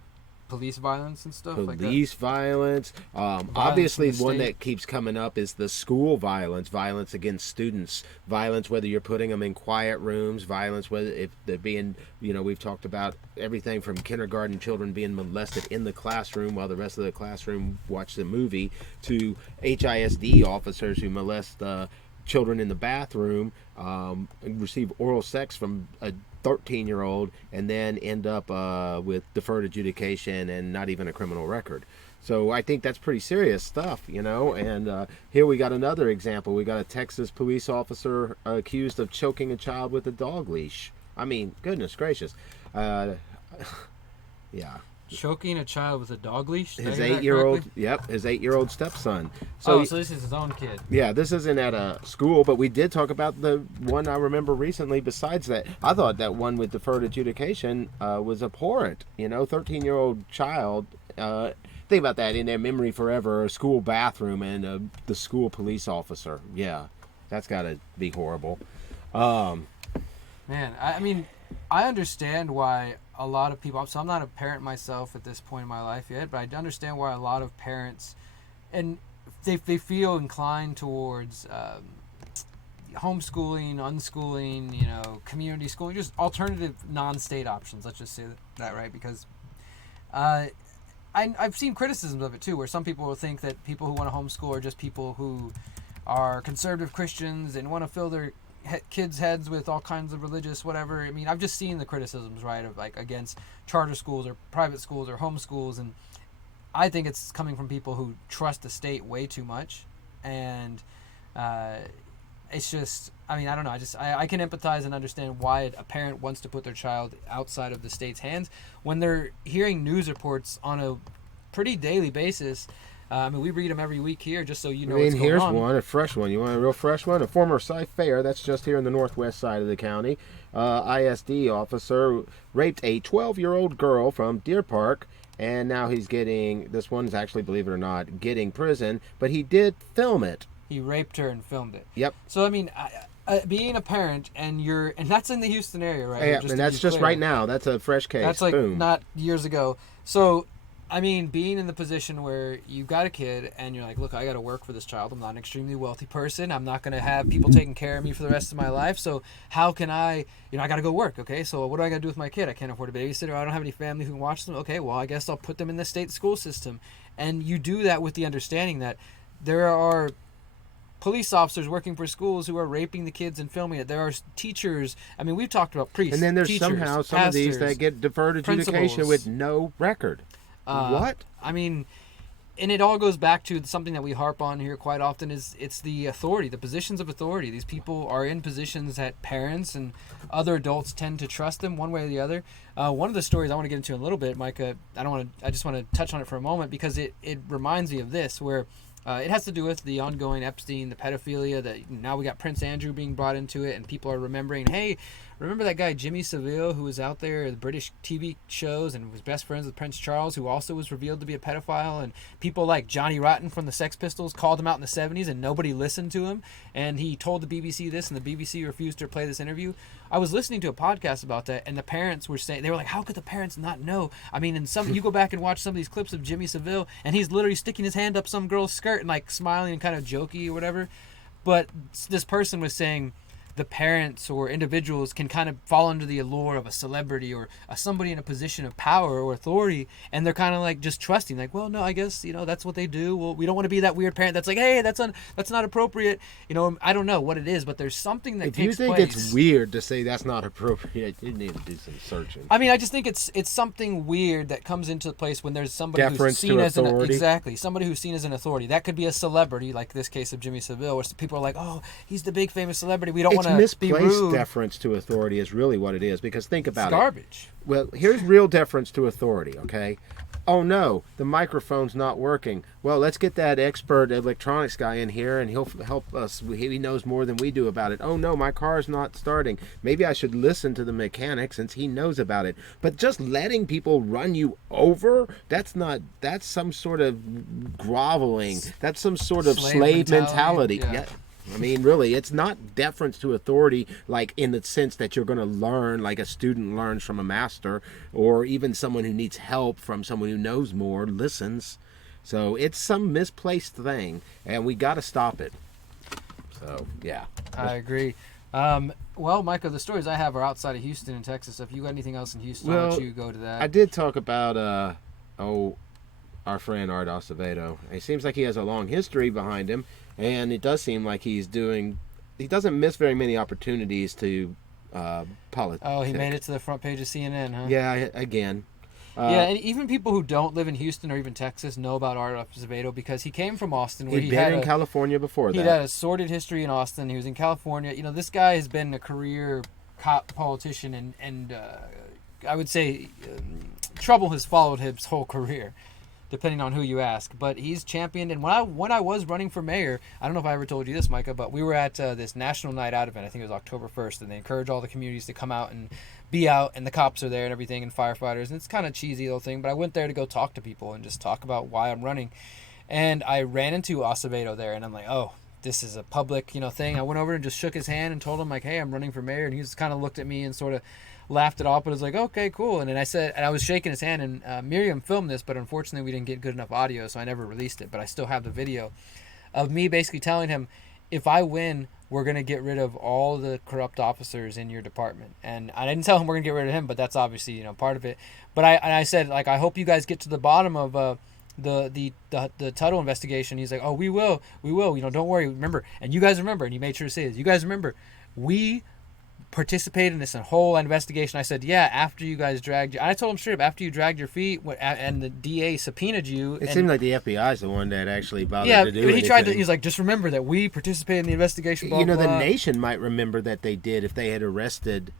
police violence and stuff like that. Police violence. Obviously, in the one state. that keeps coming up is the school violence, violence against students, violence whether you're putting them in quiet rooms, violence whether if they're being, you know, we've talked about everything from kindergarten children being molested in the classroom while the rest of the classroom watch the movie, to HISD officers who molest children in the bathroom, receive oral sex from a 13-year-old, and then end up with deferred adjudication and not even a criminal record. So I think that's pretty serious stuff, you know. And here we got another example. We got a Texas police officer accused of choking a child with a dog leash. I mean, goodness gracious. Yeah. Choking a child with a dog leash? Did I His hear that 8-year-old, correctly? yep, his 8-year-old stepson. So this is his own kid. Yeah, this isn't at a school, but we did talk about the one I remember recently. Besides that, I thought that one with deferred adjudication was abhorrent. You know, 13-year-old child. Think about that, in their memory forever, a school bathroom and the school police officer. Yeah, that's got to be horrible. Man, I mean, I understand why a lot of people, so I'm not a parent myself at this point in my life yet, but I understand why a lot of parents, and they feel inclined towards homeschooling, unschooling, you know, community schooling, just alternative non-state options. Let's just say that, right? Because I've seen criticisms of it too, where some people will think that people who want to homeschool are just people who are conservative Christians and want to fill their kids' heads with all kinds of religious whatever. I mean, I've just seen the criticisms, right, of like against charter schools or private schools or homeschools, and I think it's coming from people who trust the state way too much, and it's just, I mean, I don't know, I can empathize and understand why a parent wants to put their child outside of the state's hands when they're hearing news reports on a pretty daily basis. I mean, we read them every week here, just so you know I mean, what's going here's on. one, a fresh one. You want a real fresh one? A former Cy Fair, that's just here in the northwest side of the county. ISD officer raped a 12-year-old girl from Deer Park, and now he's getting, this one's actually, believe it or not, getting prison, but he did film it. He raped her and filmed it. Yep. So I mean, being a parent and that's in the Houston area, right? Yeah, Just and to that's be just clear. right now. That's a fresh case. That's like Boom. not years ago. So, I mean, being in the position where you got a kid and you're like, look, I got to work for this child. I'm not an extremely wealthy person. I'm not going to have people taking care of me for the rest of my life. So how can I I got to go work. Okay. So what do I got to do with my kid? I can't afford a babysitter. I don't have any family who can watch them. Okay. Well, I guess I'll put them in the state school system. And you do that with the understanding that there are police officers working for schools who are raping the kids and filming it. There are teachers. I mean, we've talked about priests. And then there's teachers, somehow some of these pastors, that get deferred adjudication principals. with no record. What? I mean, and it all goes back to something that we harp on here quite often is it's the authority, the positions of authority. These people are in positions that parents and other adults tend to trust them one way or the other. One of the stories I want to get into in a little bit, Micah, I just want to touch on it for a moment because it reminds me of this, where it has to do with the ongoing Epstein, the pedophilia, that now we got Prince Andrew being brought into it, and people are remembering, hey, remember that guy Jimmy Savile who was out there at the British TV shows and was best friends with Prince Charles, who also was revealed to be a pedophile, and people like Johnny Rotten from the Sex Pistols called him out in the 70s and nobody listened to him, and he told the BBC this and the BBC refused to play this interview. I was listening to a podcast about that, and the parents were saying, they were like, how could the parents not know? I mean, you go back and watch some of these clips of Jimmy Savile, and he's literally sticking his hand up some girl's skirt and like smiling and kind of jokey or whatever. But this person was saying the parents or individuals can kind of fall under the allure of a celebrity or somebody in a position of power or authority, and they're kind of like just trusting, like, well, no, I guess, that's what they do. Well, we don't want to be that weird parent that's like, hey, that's not appropriate. I don't know what it is, but there's something that takes place. If you think it's weird to say that's not appropriate, you need to do some searching. I mean, I just think it's something weird that comes into place when there's somebody Deference who's seen to as authority. somebody who's seen as an authority. That could be a celebrity, like this case of Jimmy Savile, where people are like, oh, he's the big famous celebrity. We don't want to be misplaced rude. Deference to authority is really what it is, because think about It's garbage. Well, here's real deference to authority, okay? Oh no, the microphone's not working. Well, let's get that expert electronics guy in here and he'll help us. He knows more than we do about it. Oh no, my car's not starting. Maybe I should listen to the mechanic since he knows about it. But just letting people run you over, that's some sort of groveling. That's some sort of slave mentality. Yeah. I mean, really, it's not deference to authority, like in the sense that you're going to learn, like a student learns from a master, or even someone who needs help from someone who knows more, listens. So it's some misplaced thing, and we got to stop it. So, yeah. I agree. Well, Micah, the stories I have are outside of Houston and Texas. So if you got anything else in Houston, I'll let you go to that. I did talk about, our friend Art Acevedo. It seems like he has a long history behind him. And it does seem like he doesn't miss very many opportunities to politics. Oh, he made it to the front page of CNN, huh? Yeah, again. And even people who don't live in Houston or even Texas know about Art Acevedo because he came from Austin. Where He'd been in California before that. He had a sordid history in Austin. He was in California. This guy has been a career cop politician, and I would say trouble has followed his whole career, depending on who you ask. But he's championed, and when I was running for mayor, I don't know if I ever told you this, Micah, but we were at this National Night Out event. I think it was October 1st, and they encourage all the communities to come out and be out, and the cops are there and everything, and firefighters, and it's kind of cheesy little thing, but I went there to go talk to people and just talk about why I'm running. And I ran into Acevedo there, and I'm like, oh, this is a public, thing. I went over and just shook his hand and told him, like, hey, I'm running for mayor, and he just kind of looked at me and sort of laughed it off, but was like, okay, cool. And then I said, and I was shaking his hand, and Miriam filmed this, but unfortunately we didn't get good enough audio, so I never released it, but I still have the video of me basically telling him, if I win, we're going to get rid of all the corrupt officers in your department. And I didn't tell him we're going to get rid of him, but that's obviously, part of it. But I said, like, I hope you guys get to the bottom of the Tuttle investigation. He's like, oh, we will, don't worry, remember. And you guys remember, and he made sure to say this, you guys remember, we participated in this whole investigation. I said, yeah, after you guys I told him straight up, after you dragged your feet and the DA subpoenaed you. It seemed like the FBI's the one that actually bothered to do it. Yeah, he's like, just remember that we participated in the investigation, blah, blah. The nation might remember that they did if they had arrested.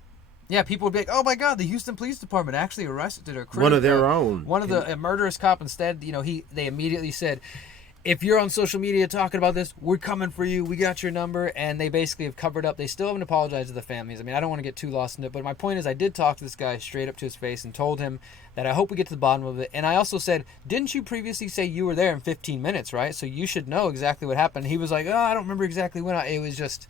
Yeah, people would be like, oh my God, the Houston Police Department actually arrested a criminal. One of their own. One of a murderous cop. Instead, they immediately said, if you're on social media talking about this, we're coming for you. We got your number. And they basically have covered up. They still haven't apologized to the families. I mean, I don't want to get too lost in it. But my point is, I did talk to this guy straight up to his face and told him that I hope we get to the bottom of it. And I also said, didn't you previously say you were there in 15 minutes, right? So you should know exactly what happened. He was like, oh, I don't remember exactly when. It was just,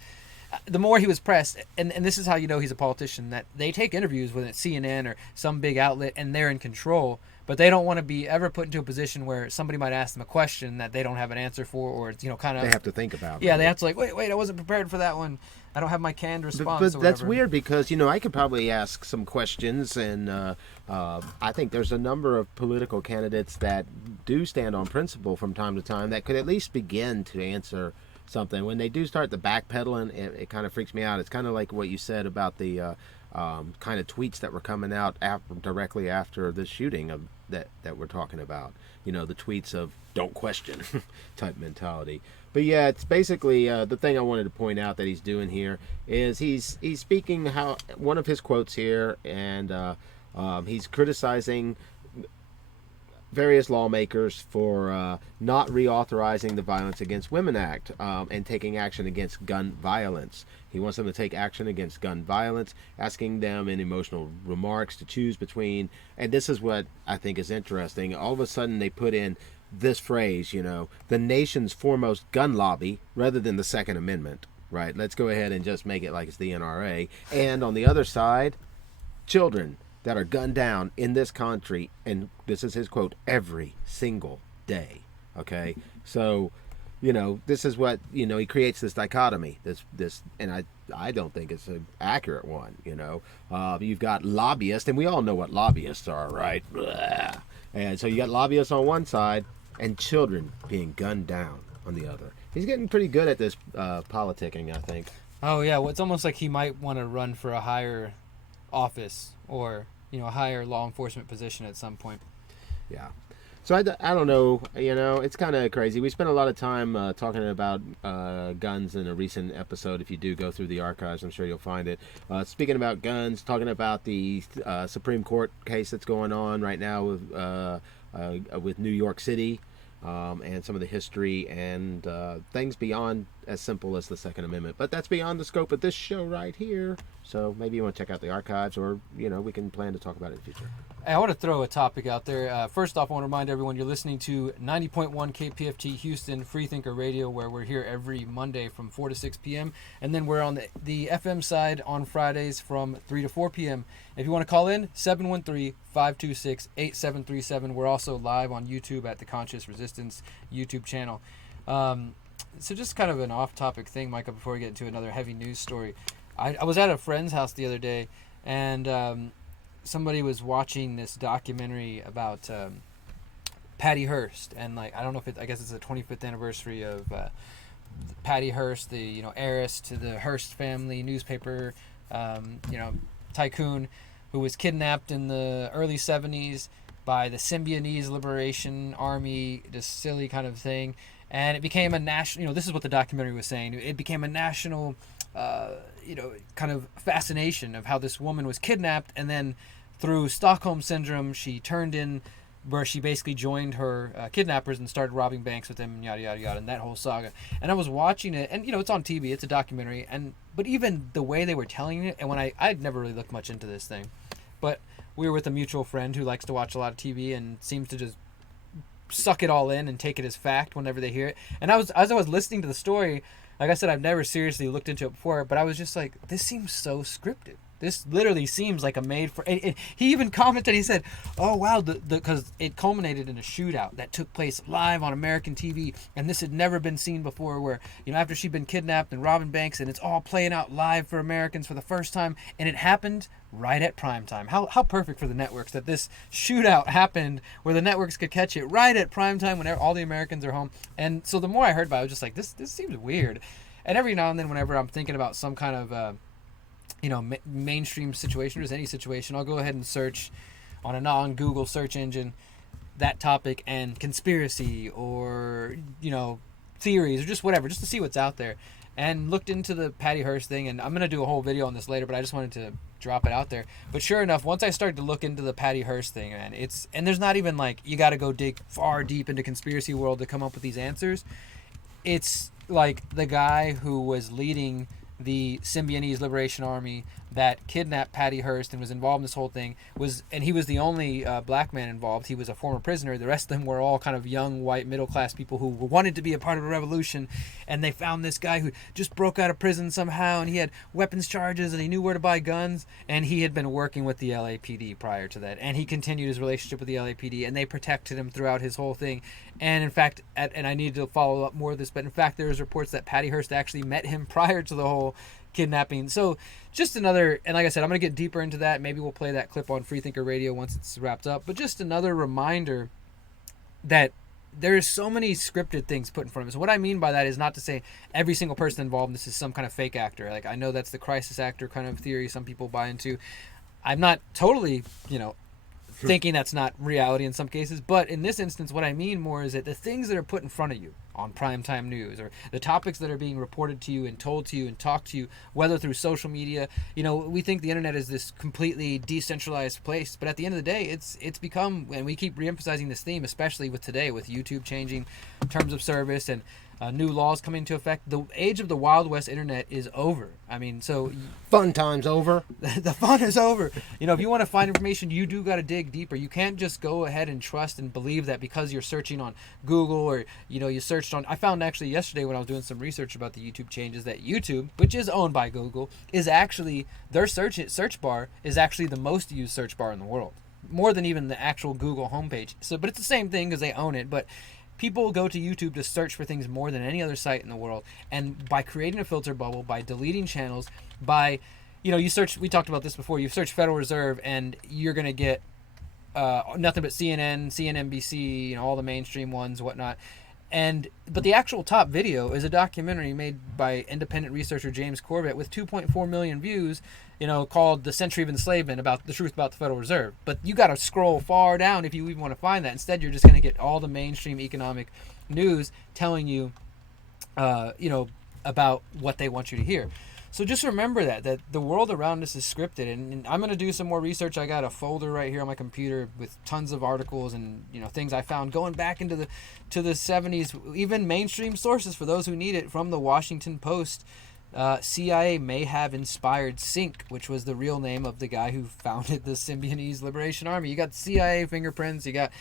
the more he was pressed, and this is how you know he's a politician, that they take interviews with CNN or some big outlet, and they're in control. But they don't want to be ever put into a position where somebody might ask them a question that they don't have an answer for, or it's, kind of... They have to think about it. Yeah, they have to wait, I wasn't prepared for that one. I don't have my canned response. But that's weird because, I could probably ask some questions, and I think there's a number of political candidates that do stand on principle from time to time that could at least begin to answer something. When they do start the backpedaling, it kind of freaks me out. It's kind of like what you said about the kind of tweets that were coming out directly after the shooting of that we're talking about. You know, the tweets of "don't question" type mentality. But yeah, it's basically the thing I wanted to point out that he's doing here is he's speaking how one of his quotes here, and he's criticizing various lawmakers for not reauthorizing the Violence Against Women Act and taking action against gun violence. He wants them to take action against gun violence, asking them in emotional remarks to choose between, and this is what I think is interesting, all of a sudden they put in this phrase, you know, the nation's foremost gun lobby, rather than the Second Amendment, right? Let's go ahead and just make it like it's the NRA. And on the other side, children that are gunned down in this country, and this is his quote, every single day. Okay, so you know, this is what, you know, he creates this dichotomy, this, and I don't think it's an accurate one. You know, you've got lobbyists, and we all know what lobbyists are, right? Blah. And so you got lobbyists on one side and children being gunned down on the other. He's getting pretty good at this politicking, I think. Oh yeah, well, it's almost like he might want to run for a higher office, or you know, a higher law enforcement position at some point. Yeah. So I don't know, you know, it's kind of crazy. We spent a lot of time talking about guns in a recent episode. If you do go through the archives, I'm sure you'll find it. Speaking about guns, talking about the Supreme Court case that's going on right now with New York City, and some of the history and things beyond as simple as the Second Amendment. But that's beyond the scope of this show right here. So maybe you want to check out the archives, or, you know, we can plan to talk about it in the future. I want to throw a topic out there. First off, I want to remind everyone you're listening to 90.1 KPFT Houston Freethinker Radio, where we're here every Monday from 4 to 6 p.m. And then we're on the FM side on Fridays from 3 to 4 p.m. If you want to call in, 713-526-8737. We're also live on YouTube at the Conscious Resistance YouTube channel. So just kind of an off-topic thing, Micah, before we get into another heavy news story. I was at a friend's house the other day, and somebody was watching this documentary about Patty Hearst, and like, I don't know if I guess it's the 25th anniversary of Patty Hearst, the, you know, heiress to the Hearst family newspaper, you know, tycoon, who was kidnapped in the early 70s by the Symbionese Liberation Army, this silly kind of thing, and it became a national, you know, this is what the documentary was saying, it became a national you know, kind of fascination of how this woman was kidnapped, and then through Stockholm Syndrome, she turned in, where she basically joined her kidnappers and started robbing banks with them, and yada, yada, yada, and that whole saga. And I was watching it, and, you know, it's on TV, it's a documentary, but even the way they were telling it, and when I'd never really looked much into this thing, but we were with a mutual friend who likes to watch a lot of TV and seems to just suck it all in and take it as fact whenever they hear it. And as I was listening to the story, like I said, I've never seriously looked into it before, but I was just like, this seems so scripted. This literally seems like a made for. He even commented. He said, "Oh wow," because it culminated in a shootout that took place live on American TV, and this had never been seen before. Where, you know, after she'd been kidnapped and robbing banks, and it's all playing out live for Americans for the first time, and it happened right at prime time. How perfect for the networks that this shootout happened, where the networks could catch it right at prime time when all the Americans are home. And so the more I heard about it, I was just like, this seems weird. And every now and then, whenever I'm thinking about some kind of you know, mainstream situation, or just any situation, I'll go ahead and search on a non-Google search engine that topic and conspiracy, or, you know, theories, or just whatever, just to see what's out there. And looked into the Patty Hearst thing, and I'm going to do a whole video on this later, but I just wanted to drop it out there. But sure enough, once I started to look into the Patty Hearst thing, man, and there's not even like, you got to go dig far deep into conspiracy world to come up with these answers. It's like the guy who was leading the Symbionese Liberation Army that kidnapped Patty Hearst and was involved in this whole thing, and he was the only black man involved. He was a former prisoner. The rest of them were all kind of young, white, middle-class people who wanted to be a part of a revolution, and they found this guy who just broke out of prison somehow, and he had weapons charges, and he knew where to buy guns, and he had been working with the LAPD prior to that, and he continued his relationship with the LAPD, and they protected him throughout his whole thing. And in fact, and I need to follow up more of this, but in fact, there's reports that Patty Hearst actually met him prior to the whole kidnapping. So just another, and like I said, I'm going to get deeper into that. Maybe we'll play that clip on Freethinker Radio once it's wrapped up. But just another reminder that there's so many scripted things put in front of us. What I mean by that is not to say every single person involved in this is some kind of fake actor. Like, I know that's the crisis actor kind of theory some people buy into. I'm not totally, you know, thinking that's not reality in some cases. But in this instance, what I mean more is that the things that are put in front of you on primetime news, or the topics that are being reported to you and told to you and talked to you, whether through social media, we think the internet is this completely decentralized place, but at the end of the day, it's become, and we keep reemphasizing this theme, especially with today, with YouTube changing terms of service and new laws coming into effect. The age of the Wild West internet is over. I mean, so Fun time's over. the fun is over. If you want to find information, you do got to dig deeper. You can't just go ahead and trust and believe that because you're searching on Google, or you searched on. I found actually yesterday when I was doing some research about the YouTube changes that YouTube, which is owned by Google, is actually their search bar is actually the most used search bar in the world, more than even the actual Google homepage. So, but it's the same thing because they own it. But people go to YouTube to search for things more than any other site in the world. And by creating a filter bubble, by deleting channels, by, you search, we talked about this before, you search Federal Reserve and you're going to get nothing but CNN, CNBC, all the mainstream ones, whatnot. But the actual top video is a documentary made by independent researcher James Corbett with 2.4 million views, called The Century of Enslavement, about the truth about the Federal Reserve. But you got to scroll far down if you even want to find that. Instead, you're just going to get all the mainstream economic news telling you, about what they want you to hear. So just remember that the world around us is scripted, and I'm going to do some more research. I got a folder right here on my computer with tons of articles and things I found going back into the 70s, even mainstream sources for those who need it, from the Washington Post. CIA may have inspired SYNC, which was the real name of the guy who founded the Symbionese Liberation Army. You got CIA fingerprints, you got,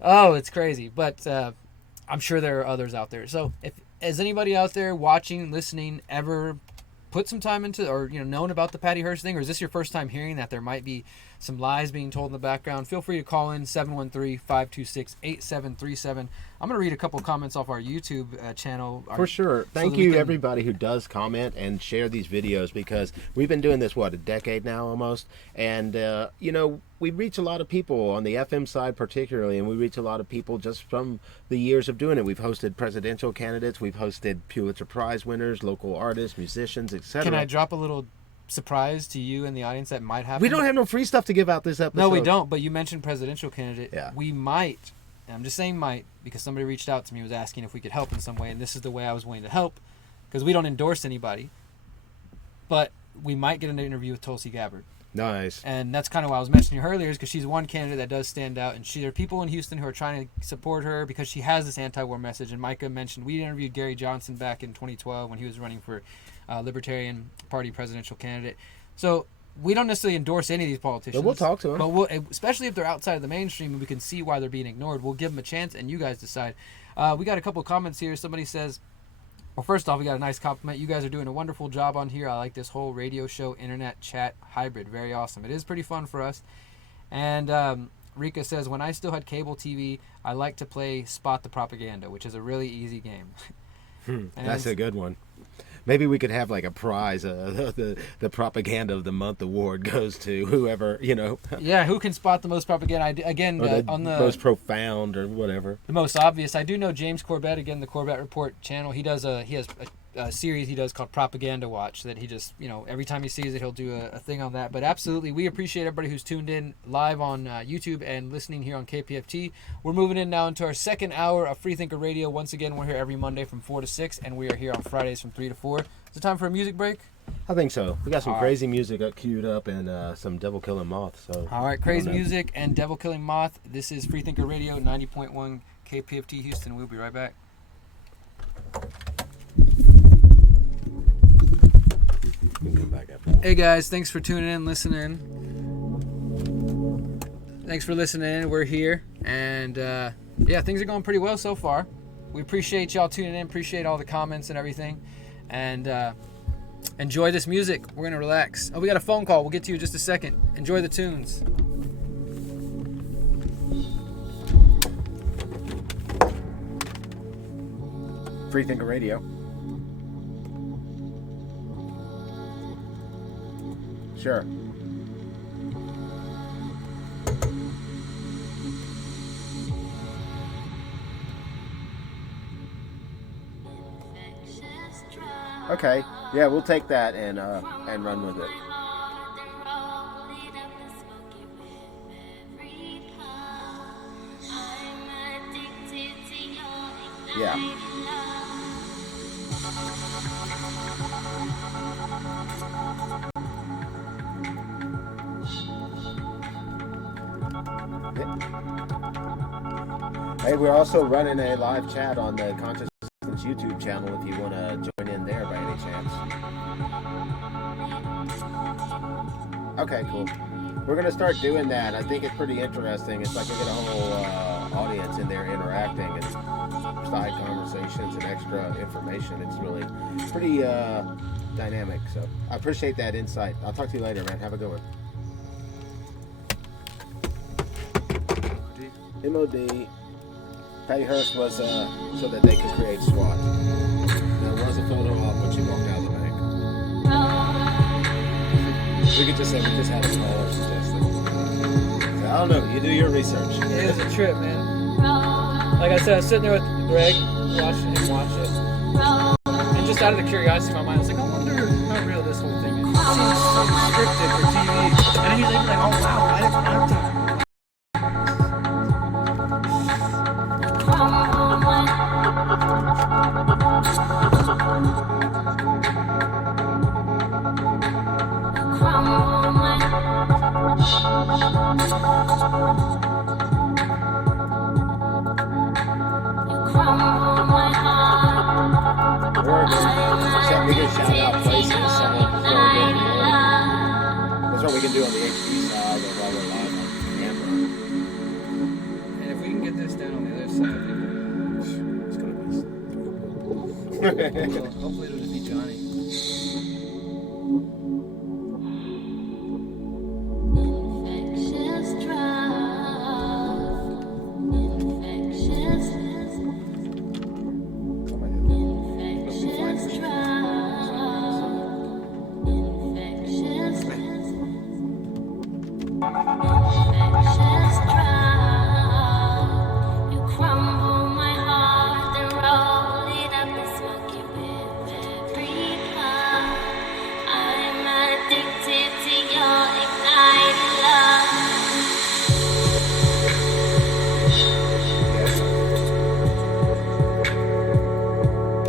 it's crazy, but I'm sure there are others out there. So if has anybody out there watching, listening, ever put some time into, or known about the Patty Hearst thing, or is this your first time hearing that there might be some lies being told in the background? Feel free to call in 713-526-8737. I'm going to read a couple comments off our YouTube channel. For sure. Thank you, everybody who does comment and share these videos, because we've been doing this, a decade now almost. And, we reach a lot of people on the FM side particularly, and we reach a lot of people just from the years of doing it. We've hosted presidential candidates. We've hosted Pulitzer Prize winners, local artists, musicians, etc. Can I drop a little surprise to you and the audience that might happen? We don't have no free stuff to give out this episode. No, we don't, but you mentioned presidential candidate. Yeah. We might, and I'm just saying might, because somebody reached out to me, was asking if we could help in some way, and this is the way I was willing to help, because we don't endorse anybody, but we might get an interview with Tulsi Gabbard. Nice. And that's kind of why I was mentioning her earlier, is because she's one candidate that does stand out, and there are people in Houston who are trying to support her because she has this anti-war message. And Micah mentioned we interviewed Gary Johnson back in 2012 when he was running for Libertarian Party presidential candidate. So we don't necessarily endorse any of these politicians. But we'll talk to them. But especially if they're outside of the mainstream and we can see why they're being ignored, we'll give them a chance, and you guys decide. We got a couple of comments here. Somebody says, well, first off, we got a nice compliment. You guys are doing a wonderful job on here. I like this whole radio show, internet chat hybrid. Very awesome. It is pretty fun for us. And Rika says, when I still had cable TV, I like to play Spot the Propaganda, which is a really easy game. That's a good one. Maybe we could have like a prize. The Propaganda of the Month award goes to whoever, Yeah, who can spot the most propaganda? On the most profound or whatever. The most obvious. I do know James Corbett, again, the Corbett Report channel. He has a series he does called Propaganda Watch that he just, every time he sees it, he'll do a thing on that. But absolutely, we appreciate everybody who's tuned in live on YouTube and listening here on KPFT. We're moving in now into our second hour of Freethinker Radio. Once again, we're here every Monday from 4 to 6, and we are here on Fridays from 3 to 4. Is it time for a music break? I think so. We got some All crazy music queued up and some Devil Killing Moth. So all right, crazy music and Devil Killing Moth. This is Freethinker Radio, 90.1 KPFT Houston. We'll be right back. Come back after that. Hey guys, thanks for tuning in, listening. Thanks for listening. We're here, and things are going pretty well so far. We appreciate y'all tuning in. Appreciate all the comments and everything, and enjoy this music. We're gonna relax. Oh, we got a phone call. We'll get to you in just a second. Enjoy the tunes. Freethinker Radio. Sure. Okay. Yeah, we'll take that and run with it. Yeah. Hey, we're also running a live chat on the Conscious Resistance YouTube channel if you want to join in there by any chance. Okay, cool. We're going to start doing that. I think it's pretty interesting. It's like we get a whole audience in there interacting and side conversations and extra information. It's really pretty dynamic. So I appreciate that insight. I'll talk to you later, man. Have a good one. MOD. Patty Hearst was so that they could create SWAT. Now, it was a photo op when she walked out of the bank. We could just say we just had a call or suggestion. So, I don't know. You do your research. It is a trip, man. Like I said, I was sitting there with Greg, watching him watch it. And just out of the curiosity in my mind, I was like, I wonder how real this whole thing is. It seems so scripted for TV. And then he's like, oh wow, I didn't have time. We can shout out places. That's what we can do on the HD side or while we're live on camera. And if we can get this down on the other side, It's gonna be. hopefully it'll just be Johnny.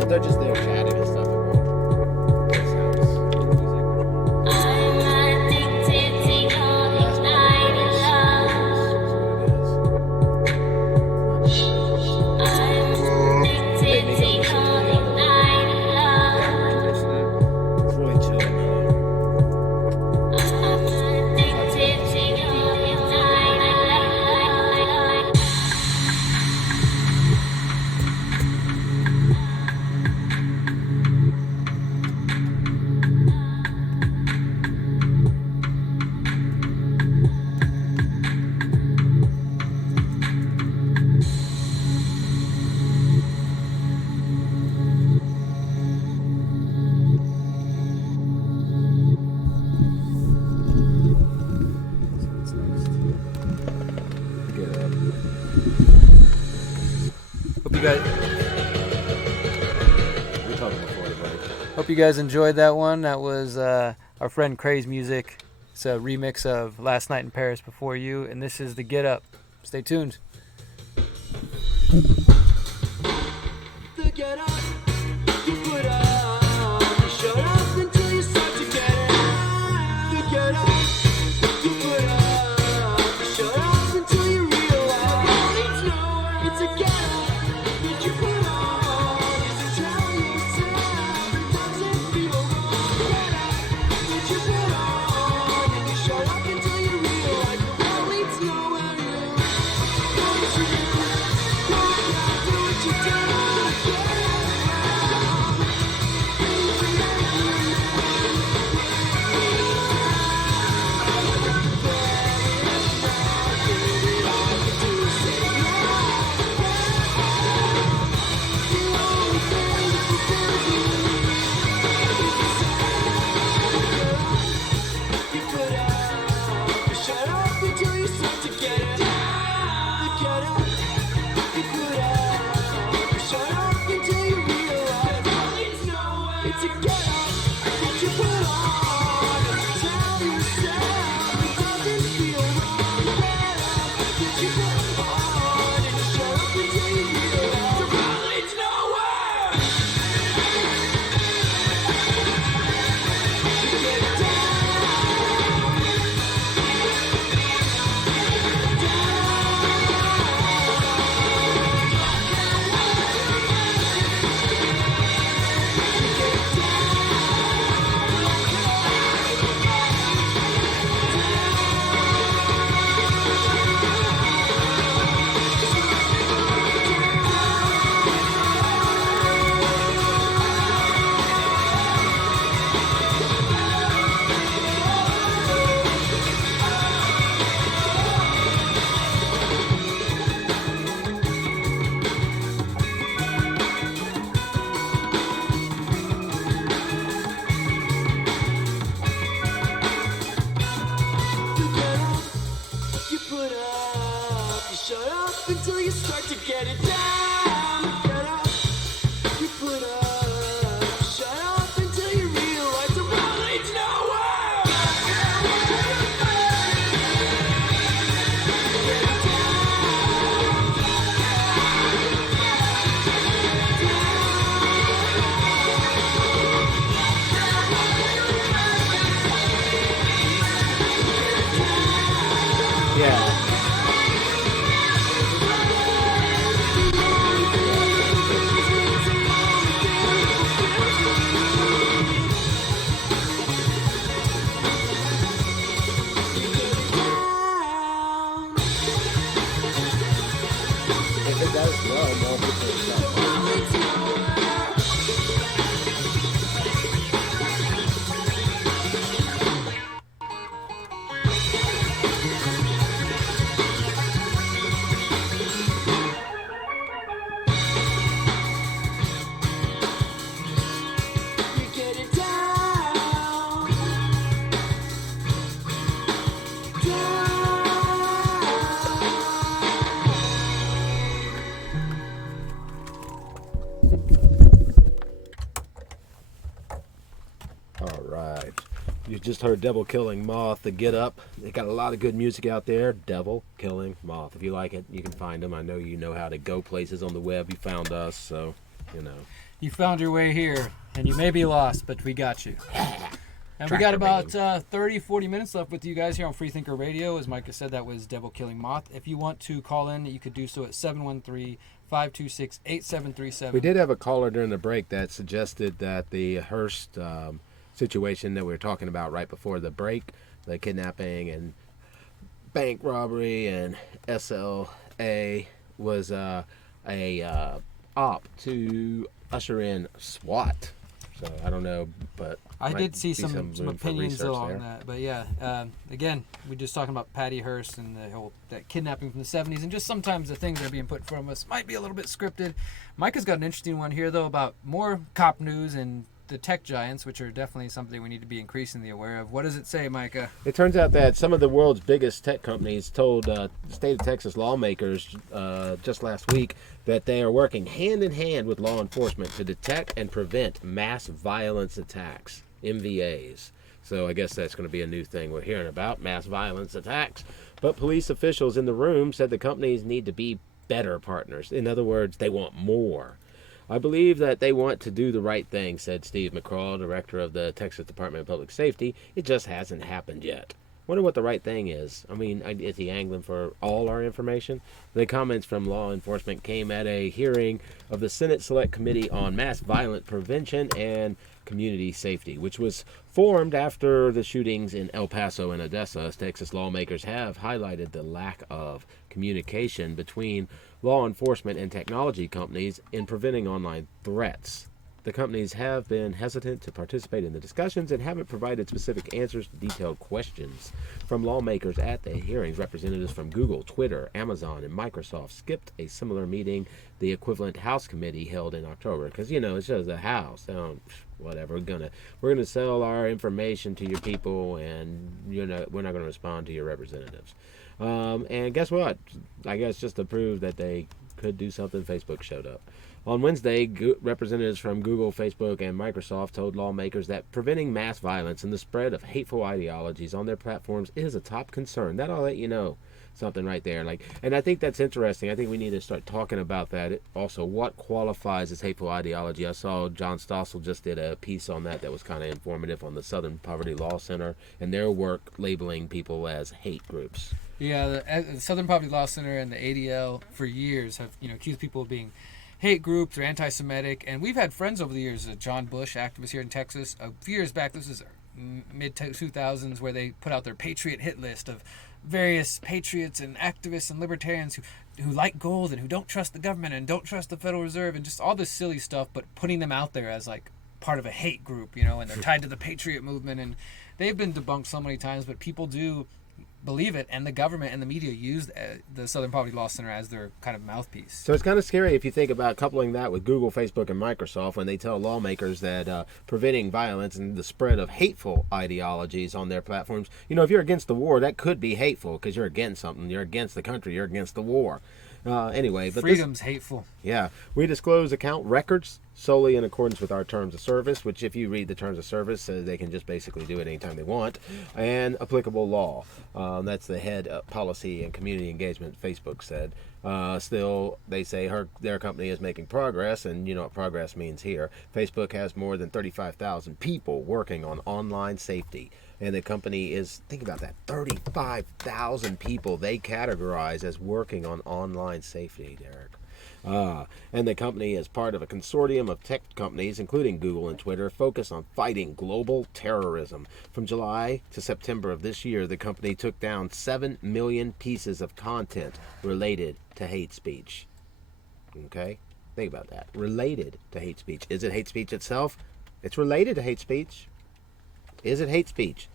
They're just there chatting and stuff. It's really chill. Hope you guys enjoyed that one. That was our friend Craze Music. It's a remix of Last Night in Paris Before You, and this is the Get Up. Stay tuned. The get up, you put on, you shut up until you start to get it. The get up, you put on, you shut up until you realize it's a get up that you put on. Is to tell yourself it doesn't feel wrong. Get up that you put on, and you shut up until you realize it all leads nowhere new. Don't you do, go back, do what you do. Shut up until you start to get it. Get up, you put up. Shut up until you realize it's a get up that you put on. Tell yourself it doesn't feel wrong. Get up that you put on. And shut up until you realize start to get it down. Get up, you put up. Shut up until you realize the road leads nowhere. Yeah. If it does well, more people will start. You get it down. All right. You just heard Devil Killing Moth, the Get Up. They got a lot of good music out there. Devil Killing Moth. If you like it, you can find them. I know you know how to go places on the web. You found us, so, you know. You found your way here, and you may be lost, but we got you. And we got Tractor about 30, 40 minutes left with you guys here on Freethinker Radio. As Micah said, that was Devil Killing Moth. If you want to call in, you could do so at 713-526-8737. We did have a caller during the break that suggested that the Hearst situation that we were talking about right before the break, the kidnapping and bank robbery and SLA, was a op to usher in SWAT. So I don't know, but I might did see be some room for opinions research along there. that, but yeah, again, we're just talking about Patty Hearst and the whole that kidnapping from the 70s, and just sometimes the things that are being put from us might be a little bit scripted. Micah's got an interesting one here though about more cop news and the tech giants, which are definitely something we need to be increasingly aware of. What does it say, Micah? It turns out that some of the world's biggest tech companies told state of Texas lawmakers just last week that they are working hand in hand with law enforcement to detect and prevent mass violence attacks, MVAs. So I guess that's going to be a new thing we're hearing about, mass violence attacks. But police officials in the room said the companies need to be better partners. In other words, they want more. I believe that they want to do the right thing, said Steve McCraw, director of the Texas Department of Public Safety. It just hasn't happened yet. Wonder what the right thing is. I mean, is he angling for all our information? The comments from law enforcement came at a hearing of the Senate Select Committee on Mass Violence Prevention and Community Safety, which was formed after the shootings in El Paso and Odessa. Texas lawmakers have highlighted the lack of communication between law enforcement and technology companies in preventing online threats. The companies have been hesitant to participate in the discussions and haven't provided specific answers to detailed questions from lawmakers at the hearings. Representatives from Google, Twitter, Amazon, and Microsoft skipped a similar meeting the equivalent House committee held in October, because it's just the House. Whatever, we're gonna sell our information to your people, and we're not gonna respond to your representatives. And guess what? I guess just to prove that they could do something, Facebook showed up. On Wednesday, representatives from Google, Facebook, and Microsoft told lawmakers that preventing mass violence and the spread of hateful ideologies on their platforms is a top concern. That'll let you know something right there. And I think that's interesting. I think we need to start talking about that. Also, what qualifies as hateful ideology? I saw John Stossel just did a piece on that was kind of informative on the Southern Poverty Law Center and their work labeling people as hate groups. Yeah, the Southern Poverty Law Center and the ADL for years have accused people of being hate groups or anti-Semitic, and we've had friends over the years. John Bush, activist here in Texas, a few years back, this is mid 2000s, where they put out their Patriot hit list of various patriots and activists and libertarians who like gold and who don't trust the government and don't trust the Federal Reserve and just all this silly stuff, but putting them out there as like part of a hate group, and they're tied to the Patriot movement, and they've been debunked so many times, but people do believe it, and the government and the media use the Southern Poverty Law Center as their kind of mouthpiece. So it's kind of scary if you think about coupling that with Google, Facebook, and Microsoft when they tell lawmakers that preventing violence and the spread of hateful ideologies on their platforms, if you're against the war, that could be hateful because you're against something. You're against the country. You're against the war. Anyway, but Freedom's hateful. yeah, we disclose account records solely in accordance with our terms of service, which if you read the terms of service, says they can just basically do it anytime they want, and applicable law. That's the head of policy and community engagement, Facebook said. Still, they say their company is making progress, and you know what progress means here. Facebook has more than 35,000 people working on online safety. And the company is, think about that, 35,000 people they categorize as working on online safety, Derek. And the company is part of a consortium of tech companies, including Google and Twitter, focused on fighting global terrorism. From July to September of this year, the company took down 7 million pieces of content related to hate speech. Okay? Think about that. Related to hate speech. Is it hate speech itself? It's related to hate speech. Is it hate speech?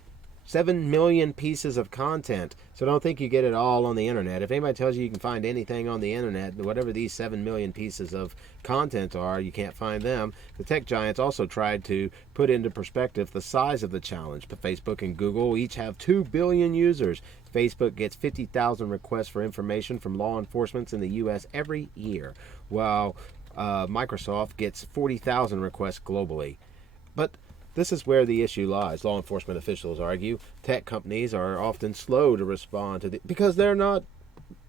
7 million pieces of content. So don't think you get it all on the internet. If anybody tells you you can find anything on the internet, whatever these 7 million pieces of content are, you can't find them. The tech giants also tried to put into perspective the size of the challenge. But Facebook and Google each have 2 billion users. Facebook gets 50,000 requests for information from law enforcement in the U.S. every year, while Microsoft gets 40,000 requests globally. But this is where the issue lies. Law enforcement officials argue tech companies are often slow to respond to because they're not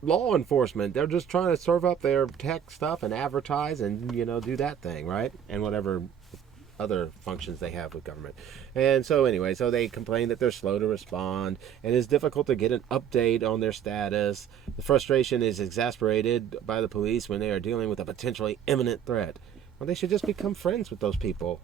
law enforcement. They're just trying to serve up their tech stuff and advertise and, you know, do that thing, right? And whatever other functions they have with government. And so anyway, so they complain that they're slow to respond and it's difficult to get an update on their status. The frustration is exasperated by the police when they are dealing with a potentially imminent threat. Well, they should just become friends with those people.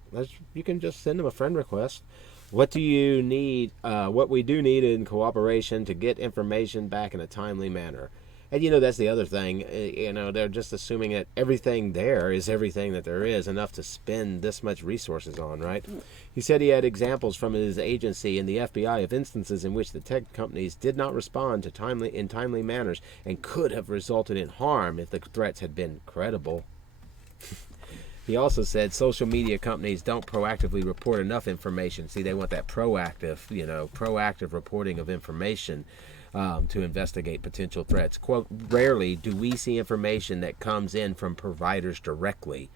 You can just send them a friend request. What do you need? What we do need in cooperation to get information back in a timely manner. And, you know, that's the other thing. You know, they're just assuming that everything there is everything that there is, enough to spend this much resources on, right? He said he had examples from his agency and the FBI of instances in which the tech companies did not respond to timely manners and could have resulted in harm if the threats had been credible. He also said social media companies don't proactively report enough information. See, they want that proactive reporting of information to investigate potential threats. Quote, rarely do we see information that comes in from providers directly.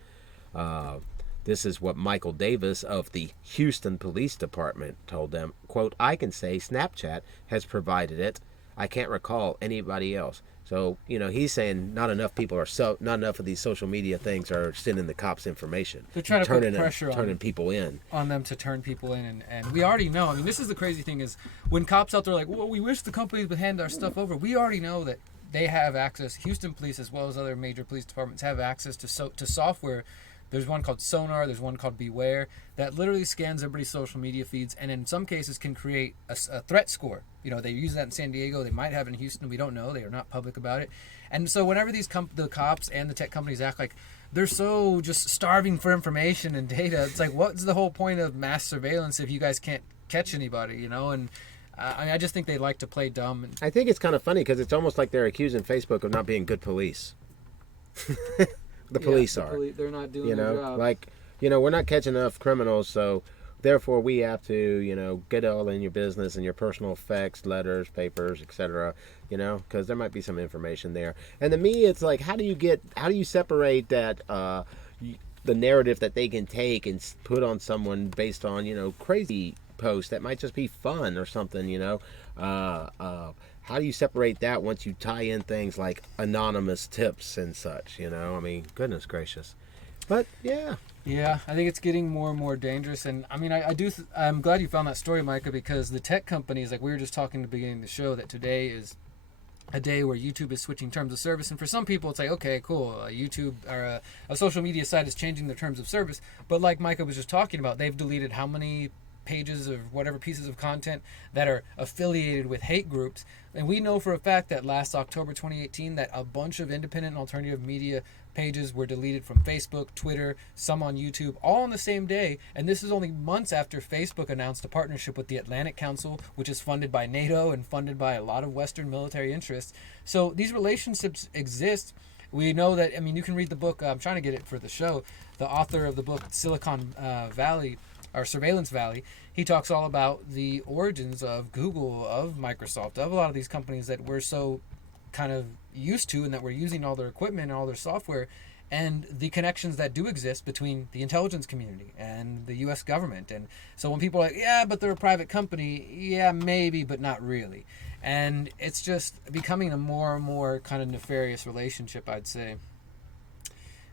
This is what Michael Davis of the Houston Police Department told them. Quote, I can say Snapchat has provided it. I can't recall anybody else. So, you know, he's saying not enough of these social media things are sending the cops information. They're trying to put pressure turning people in. On them to turn people in. And we already know. I mean, this is the crazy thing is when cops out there are like, well, we wish the companies would hand our stuff over. We already know that they have access. Houston police, as well as other major police departments, have access to software. There's one called Sonar. There's one called Beware that literally scans everybody's social media feeds and in some cases can create a threat score. You know, they use that in San Diego. They might have it in Houston. We don't know. They are not public about it. And so whenever the cops and the tech companies act like they're so just starving for information and data, it's like, what's the whole point of mass surveillance if you guys can't catch anybody, you know? And I just think they like to play dumb. I think it's kind of funny because it's almost like they're accusing Facebook of not being good police. The police are. They're not doing their job. Like, you know, we're not catching enough criminals, so therefore we have to, you know, get all in your business and your personal effects, letters, papers, etc. You know, because there might be some information there. And to me, it's like, how do you separate that the narrative that they can take and put on someone based on, you know, crazy posts that might just be fun or something, you know? How do you separate that once you tie in things like anonymous tips and such, you know? I mean, goodness gracious. But, yeah. Yeah, I think it's getting more and more dangerous. And, I mean, I'm glad you found that story, Micah, because the tech companies, like we were just talking at the beginning of the show, that today is a day where YouTube is switching terms of service. And for some people, it's like, okay, cool, YouTube or a social media site is changing their terms of service. But like Micah was just talking about, they've deleted how many pages or whatever pieces of content that are affiliated with hate groups. And we know for a fact that last October 2018 that a bunch of independent and alternative media pages were deleted from Facebook, Twitter, some on YouTube, all on the same day. And this is only months after Facebook announced a partnership with the Atlantic Council, which is funded by NATO and funded by a lot of Western military interests. So these relationships exist. We know that, I mean, you can read the book. I'm trying to get it for the show. The author of the book, Silicon Valley, or Surveillance Valley, he talks all about the origins of Google, of Microsoft, of a lot of these companies that we're so kind of used to and that we're using all their equipment and all their software, and the connections that do exist between the intelligence community and the U.S. government. And so when people are like, yeah, but they're a private company, yeah, maybe, but not really. And it's just becoming a more and more kind of nefarious relationship, I'd say.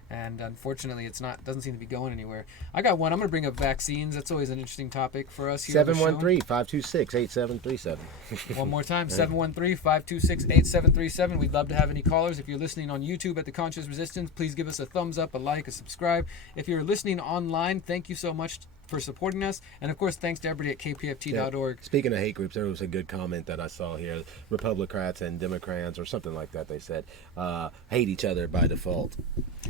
And unfortunately, doesn't seem to be going anywhere. I got one. I'm going to bring up vaccines. That's always an interesting topic for us here on the show. 713-526-8737. One more time, 713-526-8737. We'd love to have any callers. If you're listening on YouTube at The Conscious Resistance, please give us a thumbs up, a like, a subscribe. If you're listening online, thank you so much for supporting us. And, of course, thanks to everybody at kpft.org. Speaking of hate groups, there was a good comment that I saw here. Republicans and Democrats, or something like that, they said, hate each other by default.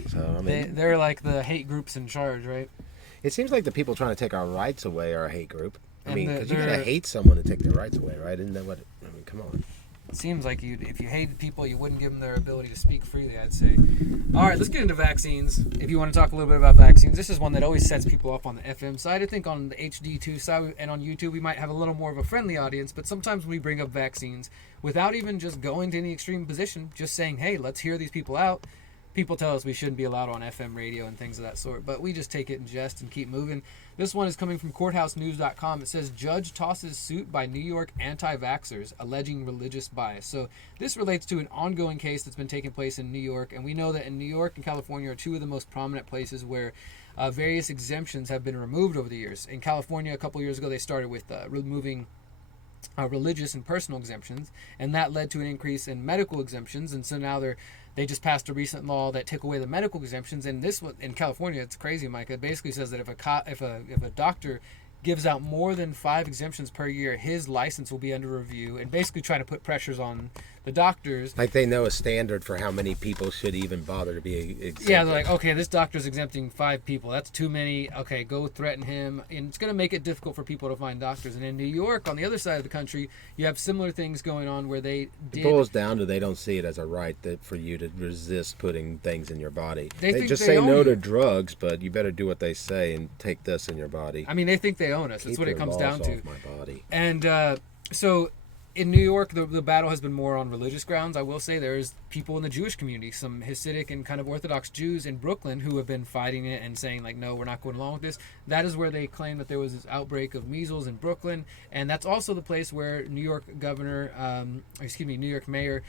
So, I mean, They're like the hate groups in charge, right? it seems like the people trying to take our rights away are a hate group. I And mean, because you they're- gotta hate someone to take their rights away, right? Isn't that what? I mean, come on. It seems like if you hated people, you wouldn't give them their ability to speak freely, I'd say. All right, let's get into vaccines. If you want to talk a little bit about vaccines, this is one that always sets people off on the FM side. I think on the HD2 side and on YouTube, we might have a little more of a friendly audience, but sometimes we bring up vaccines without even just going to any extreme position, just saying, hey, let's hear these people out. People tell us we shouldn't be allowed on FM radio and things of that sort, but we just take it in jest and keep moving. This one is coming from courthousenews.com. It says, Judge tosses suit by New York anti-vaxxers alleging religious bias. So this relates to an ongoing case that's been taking place in New York, and we know that in New York and California are two of the most prominent places where various exemptions have been removed over the years. In California, a couple years ago, they started with removing religious and personal exemptions, and that led to an increase in medical exemptions, and so now they just passed a recent law that took away the medical exemptions. And this one in California, it's crazy, Mike. It basically says that if a doctor gives out more than 5 exemptions per year, his license will be under review, and basically trying to put pressures on the doctors. Like they know a standard for how many people should even bother to be exempted. Yeah, they're like, okay, this doctor's exempting 5 people. That's too many. Okay, go threaten him. And it's going to make it difficult for people to find doctors. And in New York, on the other side of the country, you have similar things going on where they It did... boils down to they don't see it as a right that for you to resist putting things in your body. They think just they say own no you. to drugs, but you better do what they say and take this in your body. I mean, they think they own us. That's Keep what it your comes laws down to. off my body. And so in New York, the battle has been more on religious grounds. I will say there's people in the Jewish community, some Hasidic and kind of Orthodox Jews in Brooklyn who have been fighting it and saying, like, no, we're not going along with this. That is where they claim that there was this outbreak of measles in Brooklyn. And that's also the place where New York New York mayor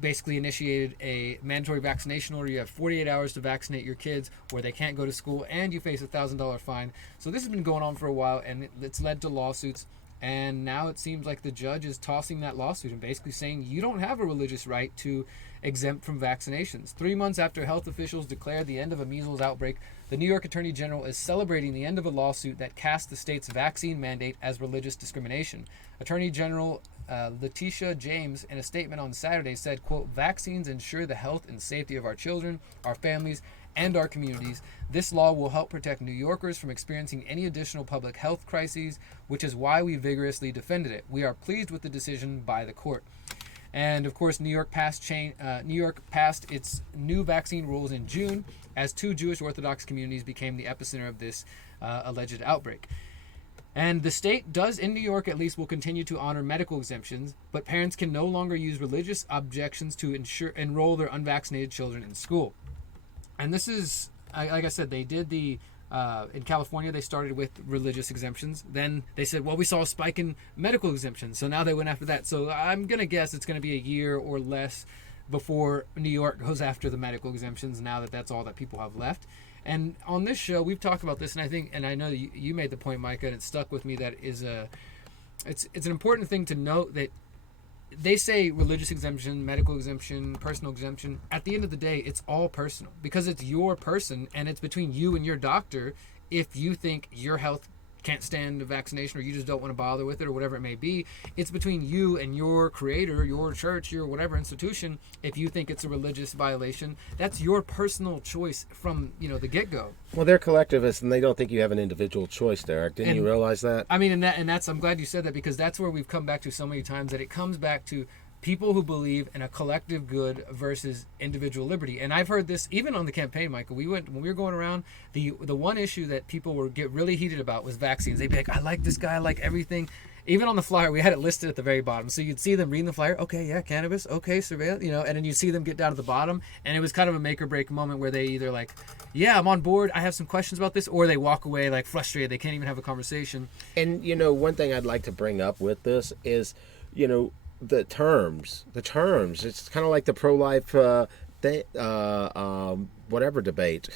basically initiated a mandatory vaccination order. You have 48 hours to vaccinate your kids, or they can't go to school, and you face a $1,000 fine. So this has been going on for a while, and it's led to lawsuits. And now it seems like the judge is tossing that lawsuit and basically saying you don't have a religious right to exempt from vaccinations. 3 months after health officials declared the end of a measles outbreak, the New York Attorney General is celebrating the end of a lawsuit that cast the state's vaccine mandate as religious discrimination. Attorney General Letitia James, in a statement on Saturday, said, quote, vaccines ensure the health and safety of our children, our families, and our communities. This law will help protect New Yorkers from experiencing any additional public health crises, which is why we vigorously defended it. We are pleased with the decision by the court. And of course, New York passed its new vaccine rules in June as 2 Jewish Orthodox communities became the epicenter of this alleged outbreak. And the state does, in New York at least, will continue to honor medical exemptions, but parents can no longer use religious objections to enroll their unvaccinated children in school. And this is, like I said, they did in California, they started with religious exemptions. Then they said, well, we saw a spike in medical exemptions. So now they went after that. So I'm going to guess it's going to be a year or less before New York goes after the medical exemptions, now that that's all that people have left. And on this show, we've talked about this, and I know you made the point, Micah, and it stuck with me, that it's an important thing to note that they say religious exemption, medical exemption, personal exemption. At the end of the day, it's all personal because it's your person, and it's between you and your doctor. If you think your health can't stand a vaccination, or you just don't want to bother with it, or whatever it may be, it's between you and your creator, your church, your whatever institution. If you think it's a religious violation, that's your personal choice from the get-go. Well, they're collectivists, and they don't think you have an individual choice, Derek. Didn't you realize that? I mean, and that's I'm glad you said that, because that's where we've come back to so many times, that it comes back to people who believe in a collective good versus individual liberty. And I've heard this even on the campaign, Michael. When we were going around, the one issue that people would get really heated about was vaccines. They'd be like, I like this guy, I like everything. even on the flyer, we had it listed at the very bottom. So you'd see them reading the flyer. Okay, yeah, cannabis. Okay, surveillance. And then you see them get down to the bottom, and it was kind of a make or break moment where they either like, yeah, I'm on board. I have some questions about this, or they walk away like frustrated. They can't even have a conversation. And one thing I'd like to bring up with this is, the terms. It's kind of like the pro-life whatever debate.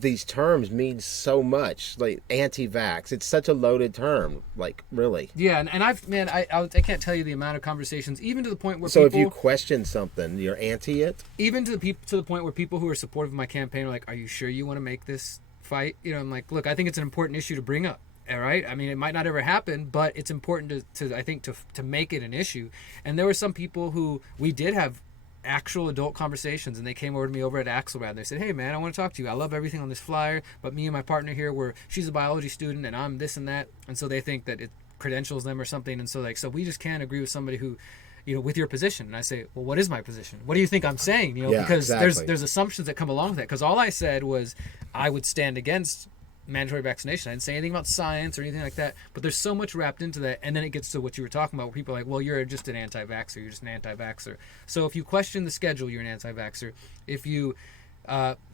These terms mean so much. Like anti-vax, it's such a loaded term. Like really. Yeah, and I can't tell you the amount of conversations, even to the point where So people, if you question something, you're anti it. even to the point where people who are supportive of my campaign are like, "Are you sure you want to make this fight?" I'm like, "Look, I think it's an important issue to bring up." All right. I mean, it might not ever happen, but it's important to make it an issue. And there were some people who we did have actual adult conversations, and they came over to me over at Axelrad, and they said, "Hey man, I want to talk to you. I love everything on this flyer, but me and my partner here, she's a biology student and I'm this and that," and so they think that it credentials them or something, and so we just can't agree with somebody who, with your position. And I say, well, what is my position? What do you think I'm saying? Yeah, because exactly. there's assumptions that come along with that. Because all I said was I would stand against mandatory vaccination. I didn't say anything about science or anything like that, but there's so much wrapped into that. And then it gets to what you were talking about, where people are like, well, you're just an anti-vaxxer. You're just an anti-vaxxer. So if you question the schedule, you're an anti-vaxxer. If you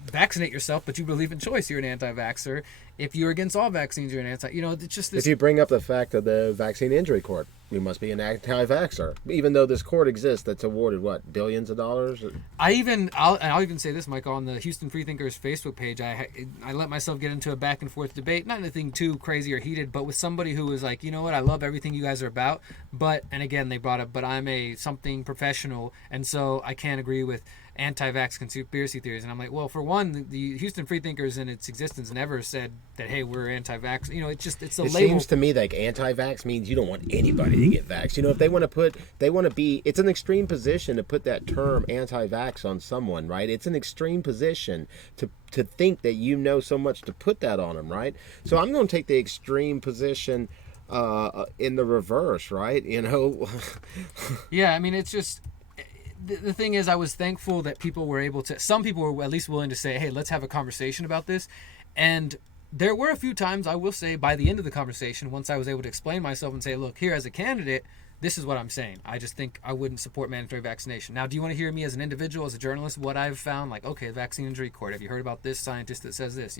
vaccinate yourself, but you believe in choice, you're an anti-vaxxer. If you're against all vaccines, you're an anti. It's just this. If you bring up the fact of the vaccine injury court, you must be an anti-vaxxer, even though this court exists that's awarded billions of dollars. I'll even say this, Michael, on the Houston Freethinkers Facebook page, I let myself get into a back and forth debate, not anything too crazy or heated, but with somebody who was like, you know what, I love everything you guys are about, and again they brought up, but I'm a something professional, and so I can't agree with anti-vax conspiracy theories. And I'm like, well, for one, the Houston Freethinkers in its existence never said that, hey, we're anti-vax. It's a It label. seems to me like anti-vax means you don't want anybody to get vaxxed. If they want to be, it's an extreme position to put that term anti-vax on someone, right? It's an extreme position to think that so much to put that on them, right? So I'm going to take the extreme position in the reverse, right? Yeah, I mean, it's just, the thing is, I was thankful that some people were at least willing to say, hey, let's have a conversation about this. And there were a few times, I will say, by the end of the conversation, once I was able to explain myself and say, look, here as a candidate, this is what I'm saying. I just think I wouldn't support mandatory vaccination. Now, do you want to hear me as an individual, as a journalist, what I've found? Like, okay, vaccine injury court, have you heard about this scientist that says this,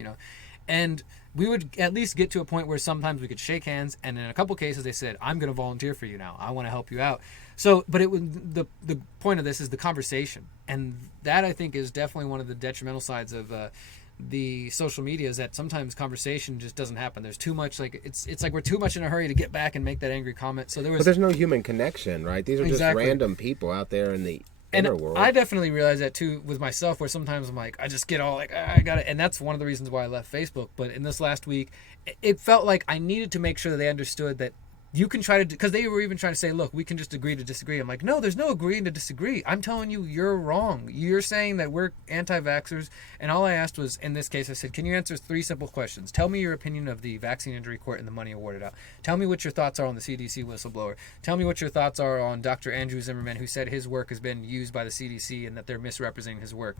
And we would at least get to a point where sometimes we could shake hands, and in a couple cases they said, I'm going to volunteer for you now. I want to help you out. So, but it was the point of this is the conversation, and that I think is definitely one of the detrimental sides of the social media, is that sometimes conversation just doesn't happen. There's too much, it's like we're too much in a hurry to get back and make that angry comment. So but there's no human connection, right? These are Exactly. just random people out there in the and inner world. I definitely realize that too with myself, where sometimes I'm like, I just get all like, I got it. And that's one of the reasons why I left Facebook. But in this last week, it felt like I needed to make sure that they understood that you can try to, because they were even trying to say, look, we can just agree to disagree. I'm like, no, there's no agreeing to disagree. I'm telling you, you're wrong. You're saying that we're anti-vaxxers. And all I asked was, in this case, I said, can you answer 3 simple questions? Tell me your opinion of the vaccine injury court and the money awarded out. Tell me what your thoughts are on the CDC whistleblower. Tell me what your thoughts are on Dr. Andrew Zimmerman, who said his work has been used by the CDC and that they're misrepresenting his work.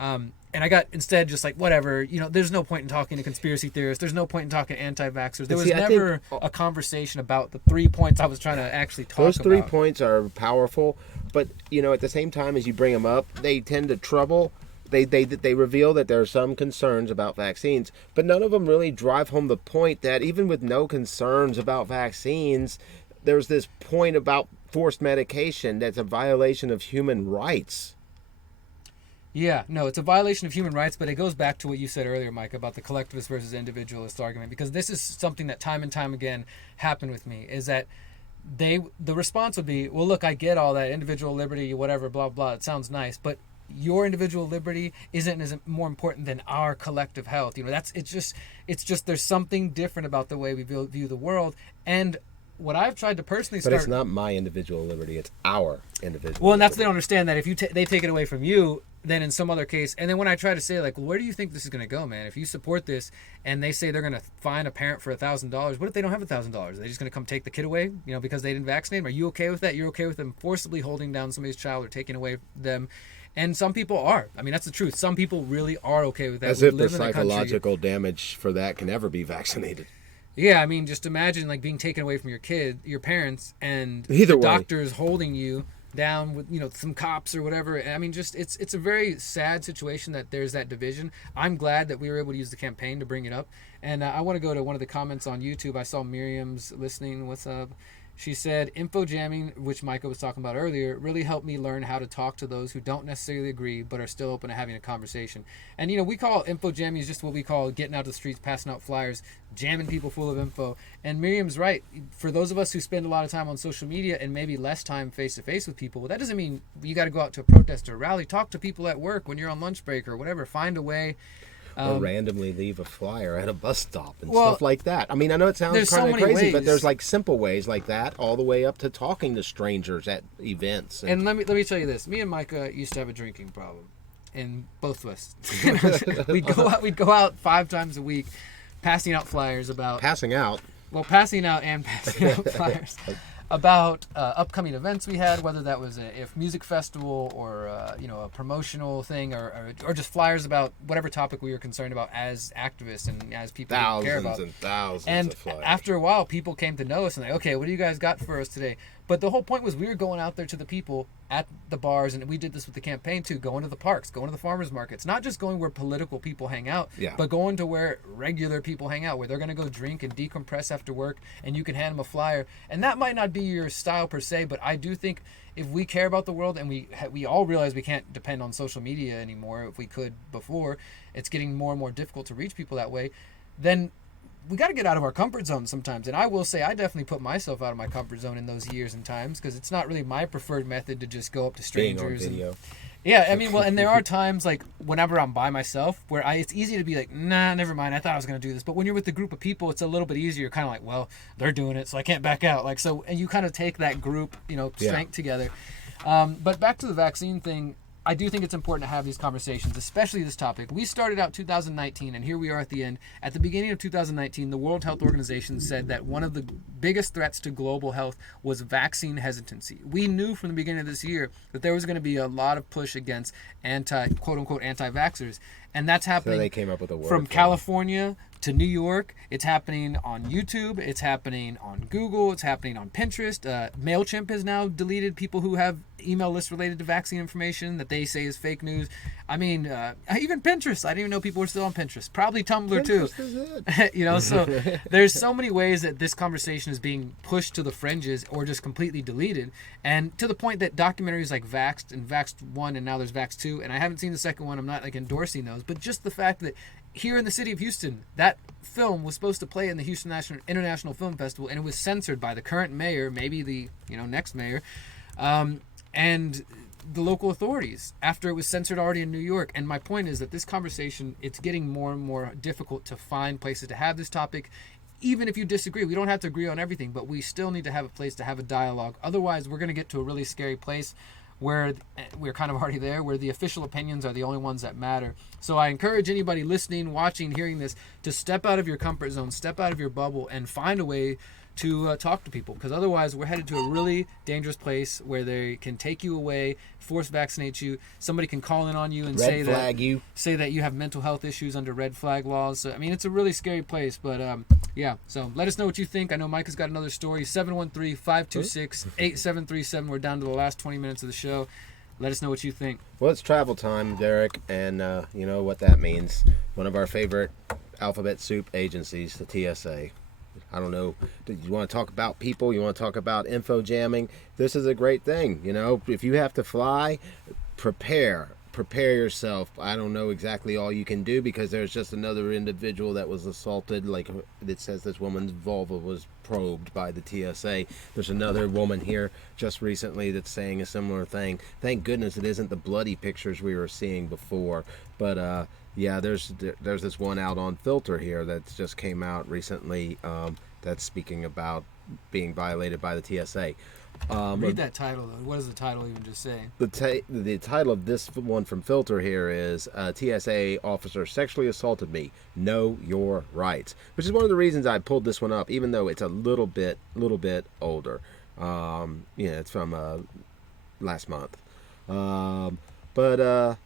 And I got instead just like, whatever, there's no point in talking to conspiracy theorists. There's no point in talking to anti-vaxxers. There was never a conversation about the 3 points I was trying to actually talk about. Those 3 points are powerful, but at the same time as you bring them up, they tend to trouble. They reveal that there are some concerns about vaccines, but none of them really drive home the point that even with no concerns about vaccines, there's this point about forced medication that's a violation of human rights. Yeah, no, it's a violation of human rights, but it goes back to what you said earlier, Mike, about the collectivist versus individualist argument, because this is something that time and time again happened with me, is that the response would be, well, look, I get all that, individual liberty, whatever, blah, blah, it sounds nice, but your individual liberty isn't more important than our collective health. It's just there's something different about the way we view the world. And what I've tried to personally But it's not my individual liberty, it's our individual Well, and that's liberty. they don't understand that if they take it away from you, then in some other case, and then when I try to say, like, well, where do you think this is going to go, man? If you support this and they say they're going to fine a parent for $1,000, what if they don't have $1,000? Are they just going to come take the kid away, because they didn't vaccinate him? Are you okay with that? You're okay with them forcibly holding down somebody's child or taking away them? And some people are. I mean, that's the truth. Some people really are okay with that. As We if the live in a country- psychological damage for that can ever be vaccinated. Yeah, I mean, just imagine like being taken away from your parents, and Either the way. doctors holding you down with some cops or whatever. I mean, just it's a very sad situation that there's that division. I'm glad that we were able to use the campaign to bring it up, and I want to go to one of the comments on YouTube. I saw Miriam's listening. What's up? She said, info jamming, which Micah was talking about earlier, really helped me learn how to talk to those who don't necessarily agree but are still open to having a conversation. And, we call info jamming is just what we call getting out to the streets, passing out flyers, jamming people full of info. And Miriam's right. For those of us who spend a lot of time on social media and maybe less time face-to-face with people, that doesn't mean you got to go out to a protest or a rally. Talk to people at work when you're on lunch break or whatever. Find a way. Or randomly leave a flyer at a bus stop and Well, stuff like that. I mean, I know it sounds there's so kind of many crazy, but ways. there's like simple ways like that, all the way up to talking to strangers at events. And let me tell you this. Me and Micah used to have a drinking problem, and both of us. We'd go out 5 times a week, passing out flyers about passing out. passing out flyers about upcoming events we had, whether that was a music festival or a promotional thing or just flyers about whatever topic we were concerned about as activists and as people who care about. Thousands and thousands And of flyers. after a while, people came to know us and like, okay, what do you guys got for us today? But the whole point was we were going out there to the people at the bars, and we did this with the campaign too, going to the parks, going to the farmers markets, not just going where political people hang out, Yeah. but going to where regular people hang out, where they're going to go drink and decompress after work, and you can hand them a flyer. And that might not be your style per se, but I do think if we care about the world, and we all realize we can't depend on social media anymore, if we could before, it's getting more and more difficult to reach people that way, then we got to get out of our comfort zone sometimes. And I will say I definitely put myself out of my comfort zone in those years and times, because it's not really my preferred method to just go up to Being strangers. on video. Yeah, I mean, well, and there are times like whenever I'm by myself where it's easy to be like, nah, never mind. I thought I was going to do this. But when you're with a group of people, it's a little bit easier. Kind of like, well, they're doing it, so I can't back out. Like, so, and you kind of take that group, strength together. But back to the vaccine thing, I do think it's important to have these conversations, especially this topic. We started out 2019, and here we are at the end. At the beginning of 2019, the World Health Organization said that one of the biggest threats to global health was vaccine hesitancy. We knew from the beginning of this year that there was going to be a lot of push against quote-unquote anti-vaxxers, and that's happening So they came up with a word from for it. California to New York. It's happening on YouTube. It's happening on Google. It's happening on Pinterest. MailChimp has now deleted people who have email lists related to vaccine information that they say is fake news. I mean, even Pinterest. I didn't even know people were still on Pinterest. Probably Tumblr too. Pinterest is it. So there's so many ways that this conversation is being pushed to the fringes or just completely deleted, and to the point that documentaries like Vaxxed and Vaxxed 1 and now there's Vaxxed 2, and I haven't seen the second one, I'm not like endorsing those, but just the fact that here in the city of Houston, that film was supposed to play in the Houston International Film Festival, and it was censored by the current mayor, maybe the next mayor, and the local authorities after it was censored already in New York. And my point is that this conversation, it's getting more and more difficult to find places to have this topic. Even if you disagree, we don't have to agree on everything, but we still need to have a place to have a dialogue. Otherwise, we're going to get to a really scary place where we're kind of already there, where the official opinions are the only ones that matter. So I encourage anybody listening, watching, hearing this to step out of your comfort zone, step out of your bubble, and find a way to talk to people, because otherwise we're headed to a really dangerous place where they can take you away, force vaccinate you. Somebody can call in on you and say that you have mental health issues under red flag laws. So, I mean, it's a really scary place. But yeah, so let us know what you think. I know Mike has got another story. 713-526-8737. We're down to the last 20 minutes of the show. Let us know what you think. Well, it's travel time, Derek, and you know what that means. One of our favorite alphabet soup agencies, the TSA. I don't know, you want to talk about people, you want to talk about info jamming, this is a great thing. If you have to fly, prepare yourself. I don't know exactly all you can do, because there's just another individual that was assaulted, like it says this woman's vulva was probed by the TSA. There's another woman here just recently that's saying a similar thing. Thank goodness it isn't the bloody pictures we were seeing before, but yeah, there's this one out on Filter here that's just came out recently, that's speaking about being violated by the TSA. Read that title, though. What does the title even just say? The title of this one from Filter here is TSA officer sexually assaulted me. Know your rights, which is one of the reasons I pulled this one up, even though it's a little bit older. It's from last month. But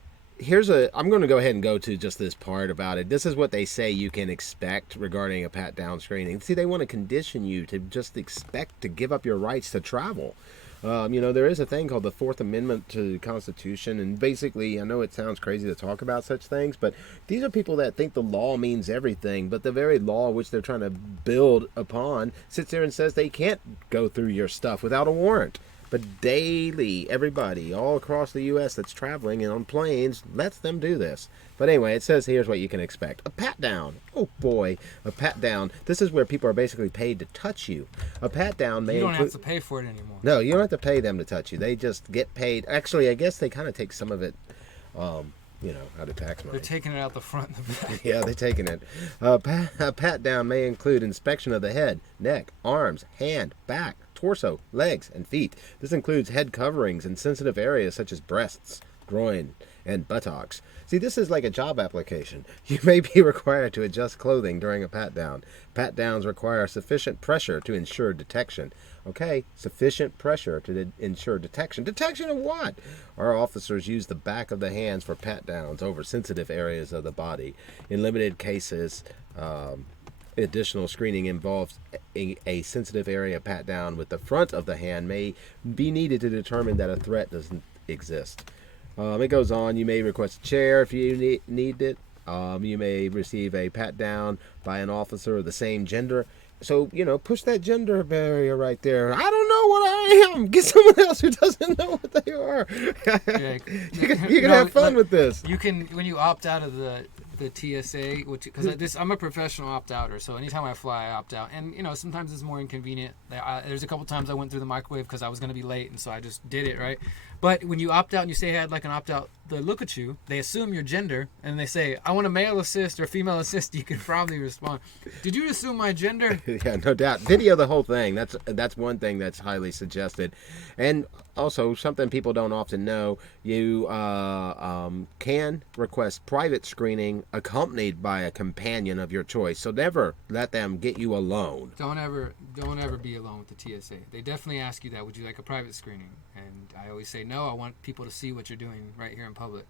I'm going to go ahead and go to just this part about it. This is what they say you can expect regarding a pat down screening. See, they want to condition you to just expect to give up your rights to travel. There is a thing called the Fourth Amendment to the Constitution, and basically, I know it sounds crazy to talk about such things, but these are people that think the law means everything, but the very law which they're trying to build upon sits there and says they can't go through your stuff without a warrant. But daily, everybody all across the U.S. that's traveling and on planes lets them do this. But anyway, it says here's what you can expect. A pat down. Oh boy, a pat down. This is where people are basically paid to touch you. A pat down may You don't include... have to pay for it anymore. No, you don't have to pay them to touch you. They just get paid. Actually, I guess they kind of take some of it, out of tax money. They're taking it out the front and the back. Yeah, they're taking it. A pat down may include inspection of the head, neck, arms, hand, back, torso, legs, and feet. This includes head coverings in sensitive areas such as breasts, groin, and buttocks. See, this is like a job application. You may be required to adjust clothing during a pat down. Pat downs require sufficient pressure to ensure detection. Okay, sufficient pressure to ensure detection. Detection of what? Our officers use the back of the hands for pat downs over sensitive areas of the body. In limited cases, additional screening involves a sensitive area pat down with the front of the hand may be needed to determine that a threat doesn't exist. It goes on. You may request a chair if you need it. You may receive a pat down by an officer of the same gender. So, push that gender barrier right there. I don't know what I am. Get someone else who doesn't know what they are. Yeah. You can have fun with this. You can, when you opt out of the TSA, because I'm a professional opt-outer, so anytime I fly, I opt out. And, sometimes it's more inconvenient. There's a couple times I went through the microwave because I was going to be late, and so I just did it, right? But when you opt out and you say I had like an opt-out, they look at you, they assume your gender, and they say, I want a male assist or female assist. You can probably respond, did you assume my gender? Yeah, no doubt. Video the whole thing. That's one thing that's highly suggested. And also, something people don't often know, you can request private screening accompanied by a companion of your choice. So never let them get you alone. Don't ever be alone with the TSA. They definitely ask you that. Would you like a private screening? And I always say no. I want people to see what you're doing right here in public.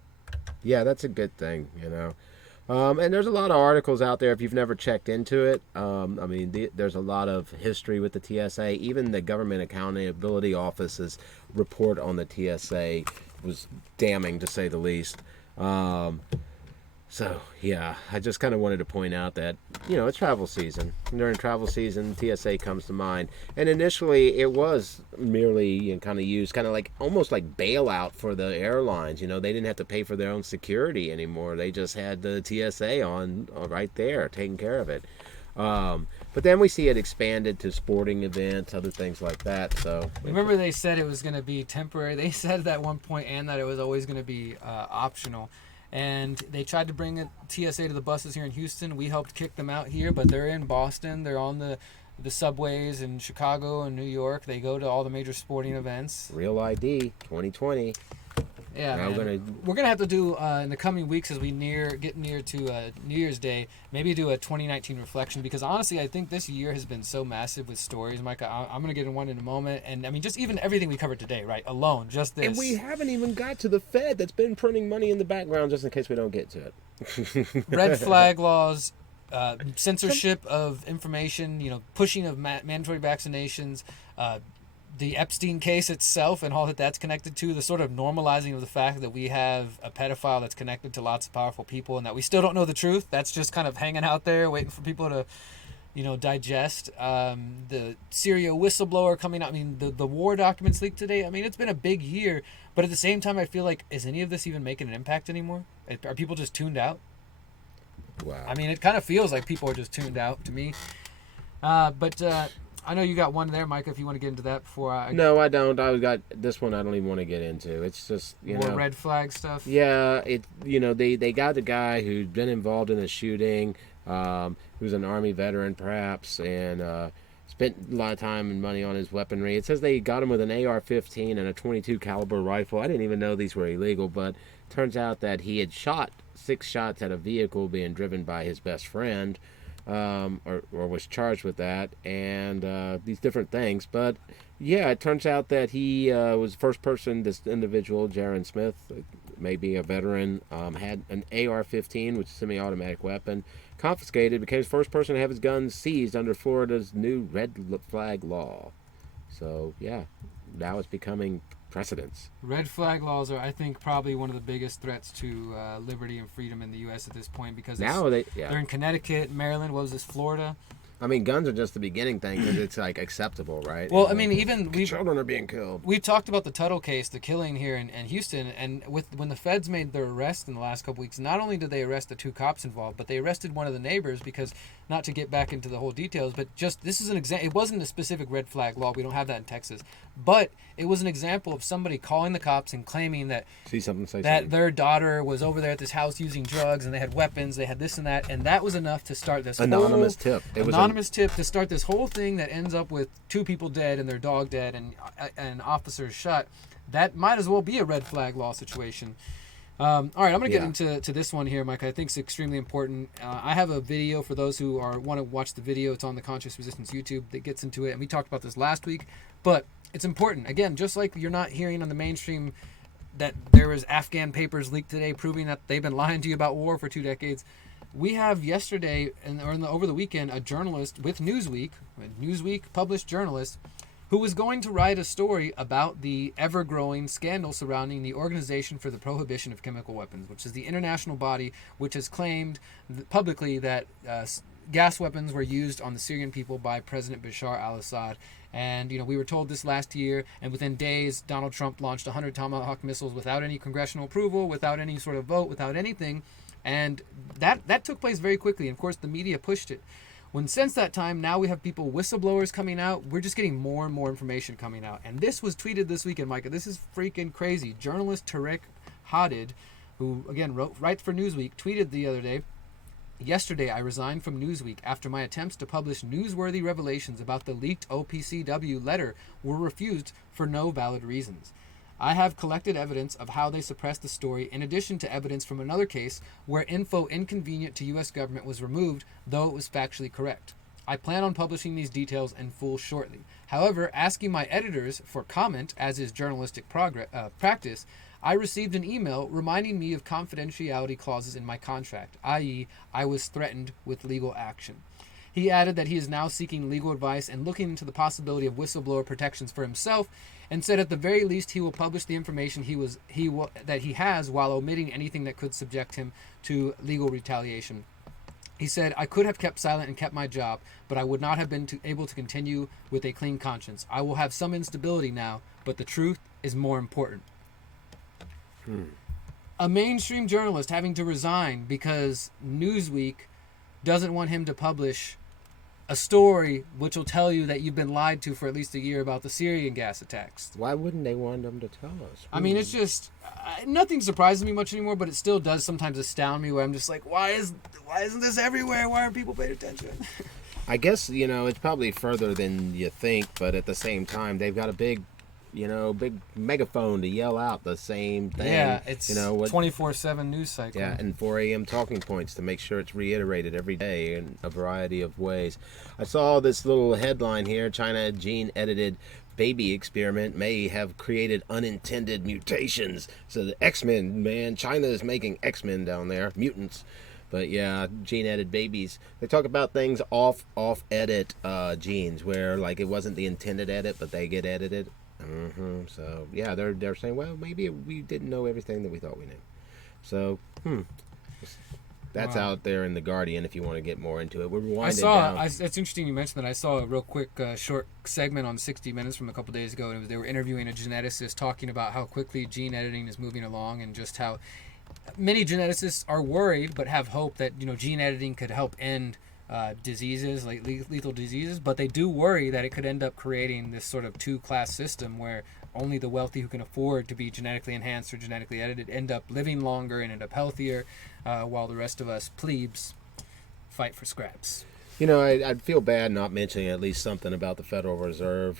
Yeah, that's a good thing, And there's a lot of articles out there if you've never checked into it. There's a lot of history with the TSA. Even the Government Accountability Office's report on the TSA was damning, to say the least. So, yeah, I just kind of wanted to point out that, it's travel season. During travel season, TSA comes to mind. And initially, it was merely kind of used kind of like almost like bailout for the airlines. They didn't have to pay for their own security anymore. They just had the TSA on right there, taking care of it. But then we see it expanded to sporting events, other things like that. So remember, they said it was going to be temporary. They said at one point, and that it was always going to be optional. And they tried to bring a TSA to the buses here in Houston. We helped kick them out here, but they're in Boston. They're on the subways in Chicago and New York. They go to all the major sporting events. Real ID 2020. Yeah, we're gonna have to do in the coming weeks as we get near to New Year's Day. Maybe do a 2019 reflection, because honestly, I think this year has been so massive with stories, Micah. I'm gonna get in one in a moment, and just even everything we covered today, right? Alone, just this. And we haven't even got to the Fed that's been printing money in the background, just in case we don't get to it. Red flag laws, censorship of information, pushing of mandatory vaccinations. The Epstein case itself and all that's connected to, the sort of normalizing of the fact that we have a pedophile that's connected to lots of powerful people and that we still don't know the truth. That's just kind of hanging out there waiting for people to, digest. The Syria whistleblower coming out. The war documents leaked today. It's been a big year, but at the same time, I feel like, is any of this even making an impact anymore? Are people just tuned out? Wow. It kind of feels like people are just tuned out to me. But I know you got one there, Micah, if you want to get into that before I... No, I don't. I got this one I don't even want to get into. It's just, more red flag stuff? Yeah, they got the guy who'd been involved in the shooting, who's an Army veteran perhaps, and spent a lot of time and money on his weaponry. It says they got him with an AR-15 and a .22 caliber rifle. I didn't even know these were illegal, but turns out that he had shot 6 shots at a vehicle being driven by his best friend. Or was charged with that, and these different things. But yeah, it turns out that he was the first person, this individual, Jaron Smith, maybe a veteran, had an AR-15, which is a semi-automatic weapon, confiscated, became the first person to have his guns seized under Florida's new red flag law. So, yeah, now it's becoming precedence. Red flag laws are, I think, probably one of the biggest threats to liberty and freedom in the U.S. at this point because Now they're yeah. in Connecticut, Maryland. What was this, Florida? I mean, guns are just the beginning thing because it's like acceptable, right? Well, It's I mean, like, even children are being killed. we've talked about the Tuttle case, the killing here in Houston, and when the feds made their arrest in the last couple weeks, not only did they arrest the 2 cops involved, but they arrested one of the neighbors because, not to get back into the whole details, but just this is an example. It wasn't a specific red flag law. We don't have that in Texas, but it was an example of somebody calling the cops and claiming that See something, say that something. their daughter was over there at this house using drugs and they had weapons, they had this and that, and that was enough to start this Anonymous whole tip. It was anonymous tip to start this whole thing that ends up with 2 people dead and their dog dead and officers shot. That might as well be a red flag law situation. All right, I'm going to get into this one here, Mike. I think it's extremely important. I have a video for those who want to watch the video. It's on the Conscious Resistance YouTube that gets into it, and we talked about this last week, but it's important. Again, just like you're not hearing on the mainstream that there was Afghan papers leaked today proving that they've been lying to you about war for 2 decades. We have yesterday over the weekend a journalist with Newsweek, a Newsweek published journalist, who was going to write a story about the ever-growing scandal surrounding the Organization for the Prohibition of Chemical Weapons, which is the international body which has claimed publicly that gas weapons were used on the Syrian people by President Bashar al-Assad. And, we were told this last year, and within days, Donald Trump launched 100 Tomahawk missiles without any congressional approval, without any sort of vote, without anything. And that took place very quickly. And of course, the media pushed it. Since that time, now we have people, whistleblowers coming out. We're just getting more and more information coming out. And this was tweeted this weekend, Micah. This is freaking crazy. Journalist Tarek Hadid, who, again, writes for Newsweek, tweeted the other day, "Yesterday, I resigned from Newsweek after my attempts to publish newsworthy revelations about the leaked OPCW letter were refused for no valid reasons. I have collected evidence of how they suppressed the story in addition to evidence from another case where info inconvenient to U.S. government was removed, though it was factually correct. I plan on publishing these details in full shortly. However, asking my editors for comment, as is journalistic practice, I received an email reminding me of confidentiality clauses in my contract, i.e., I was threatened with legal action." He added that he is now seeking legal advice and looking into the possibility of whistleblower protections for himself, and said at the very least he will publish the information that he has while omitting anything that could subject him to legal retaliation. He said, "I could have kept silent and kept my job, but I would not have been able to continue with a clean conscience. I will have some instability now, but the truth is more important." A mainstream journalist having to resign because Newsweek doesn't want him to publish a story which will tell you that you've been lied to for at least a year about the Syrian gas attacks. Why wouldn't they want them to tell us? I mean, it's just nothing surprises me much anymore, but it still does sometimes astound me where I'm just like, why isn't this everywhere? Why aren't people paying attention? I guess, it's probably further than you think, but at the same time, they've got a big megaphone to yell out the same thing. Yeah, it's 24/7 news cycle. Yeah, and 4 a.m. talking points to make sure it's reiterated every day in a variety of ways. I saw this little headline here: China gene-edited baby experiment may have created unintended mutations. So the X-Men, man, China is making X-Men down there, mutants. But yeah, gene-edited babies. They talk about things off-edit genes where like it wasn't the intended edit, but they get edited. So yeah, they're saying, well, maybe we didn't know everything that we thought we knew. So that's out there in the Guardian if you want to get more into it. We're winding down. It's interesting you mentioned that. I saw a real quick short segment on 60 Minutes from a couple days ago, and they were interviewing a geneticist talking about how quickly gene editing is moving along, and just how many geneticists are worried but have hope that gene editing could help end diseases, like lethal diseases, but they do worry that it could end up creating this sort of two-class system where only the wealthy who can afford to be genetically enhanced or genetically edited end up living longer and end up healthier, while the rest of us plebes fight for scraps. I'd feel bad not mentioning at least something about the Federal Reserve.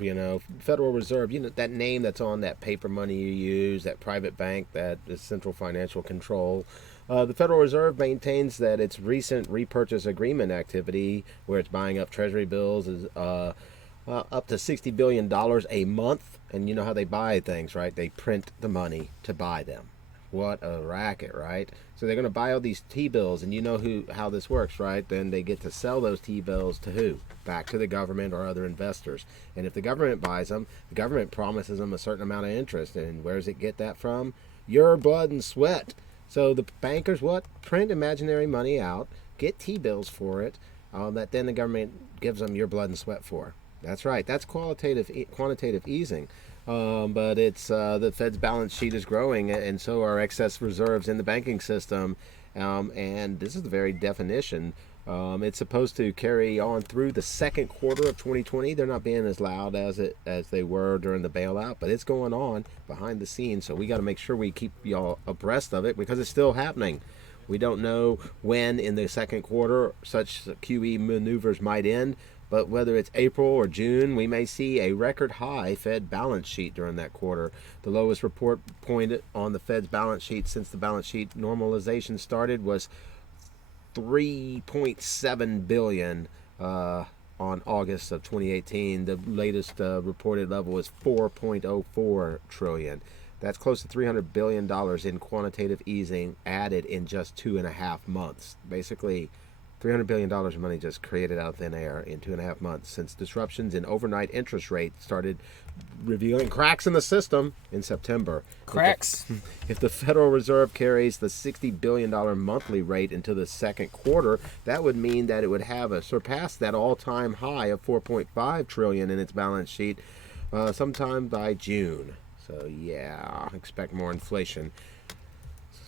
Federal Reserve, that name that's on that paper money you use, that private bank, that is central financial control. The Federal Reserve maintains that its recent repurchase agreement activity, where it's buying up Treasury bills, is up to $60 billion a month. And you know how they buy things, right? They print the money to buy them. What a racket, right? So they're going to buy all these T-bills, and you know how this works, right? Then they get to sell those T-bills to who? Back to the government or other investors. And if the government buys them, the government promises them a certain amount of interest. And where does it get that from? Your blood and sweat. So the bankers, what? Print imaginary money out, get T-bills for it, that then the government gives them your blood and sweat for. That's right. That's quantitative easing. But it's the Fed's balance sheet is growing, and so are excess reserves in the banking system. And this is the very definition. It's supposed to carry on through the second quarter of 2020. They're not being as loud as they were during the bailout, but it's going on behind the scenes. So we got to make sure we keep y'all abreast of it because it's still happening. We don't know when in the second quarter such QE maneuvers might end. But whether it's April or June, we may see a record high Fed balance sheet during that quarter. The lowest report point on the Fed's balance sheet since the balance sheet normalization started was $3.7 billion on August of 2018. The latest reported level is $4.04 trillion. That's close to $300 billion in quantitative easing added in just 2.5 months. Basically, $300 billion of money just created out of thin air in 2.5 months since disruptions in overnight interest rates started revealing cracks in the system in September. Cracks. If the Federal Reserve carries the $60 billion monthly rate into the second quarter, that would mean that it would have surpassed that all-time high of $4.5 trillion in its balance sheet sometime by June. So yeah, expect more inflation.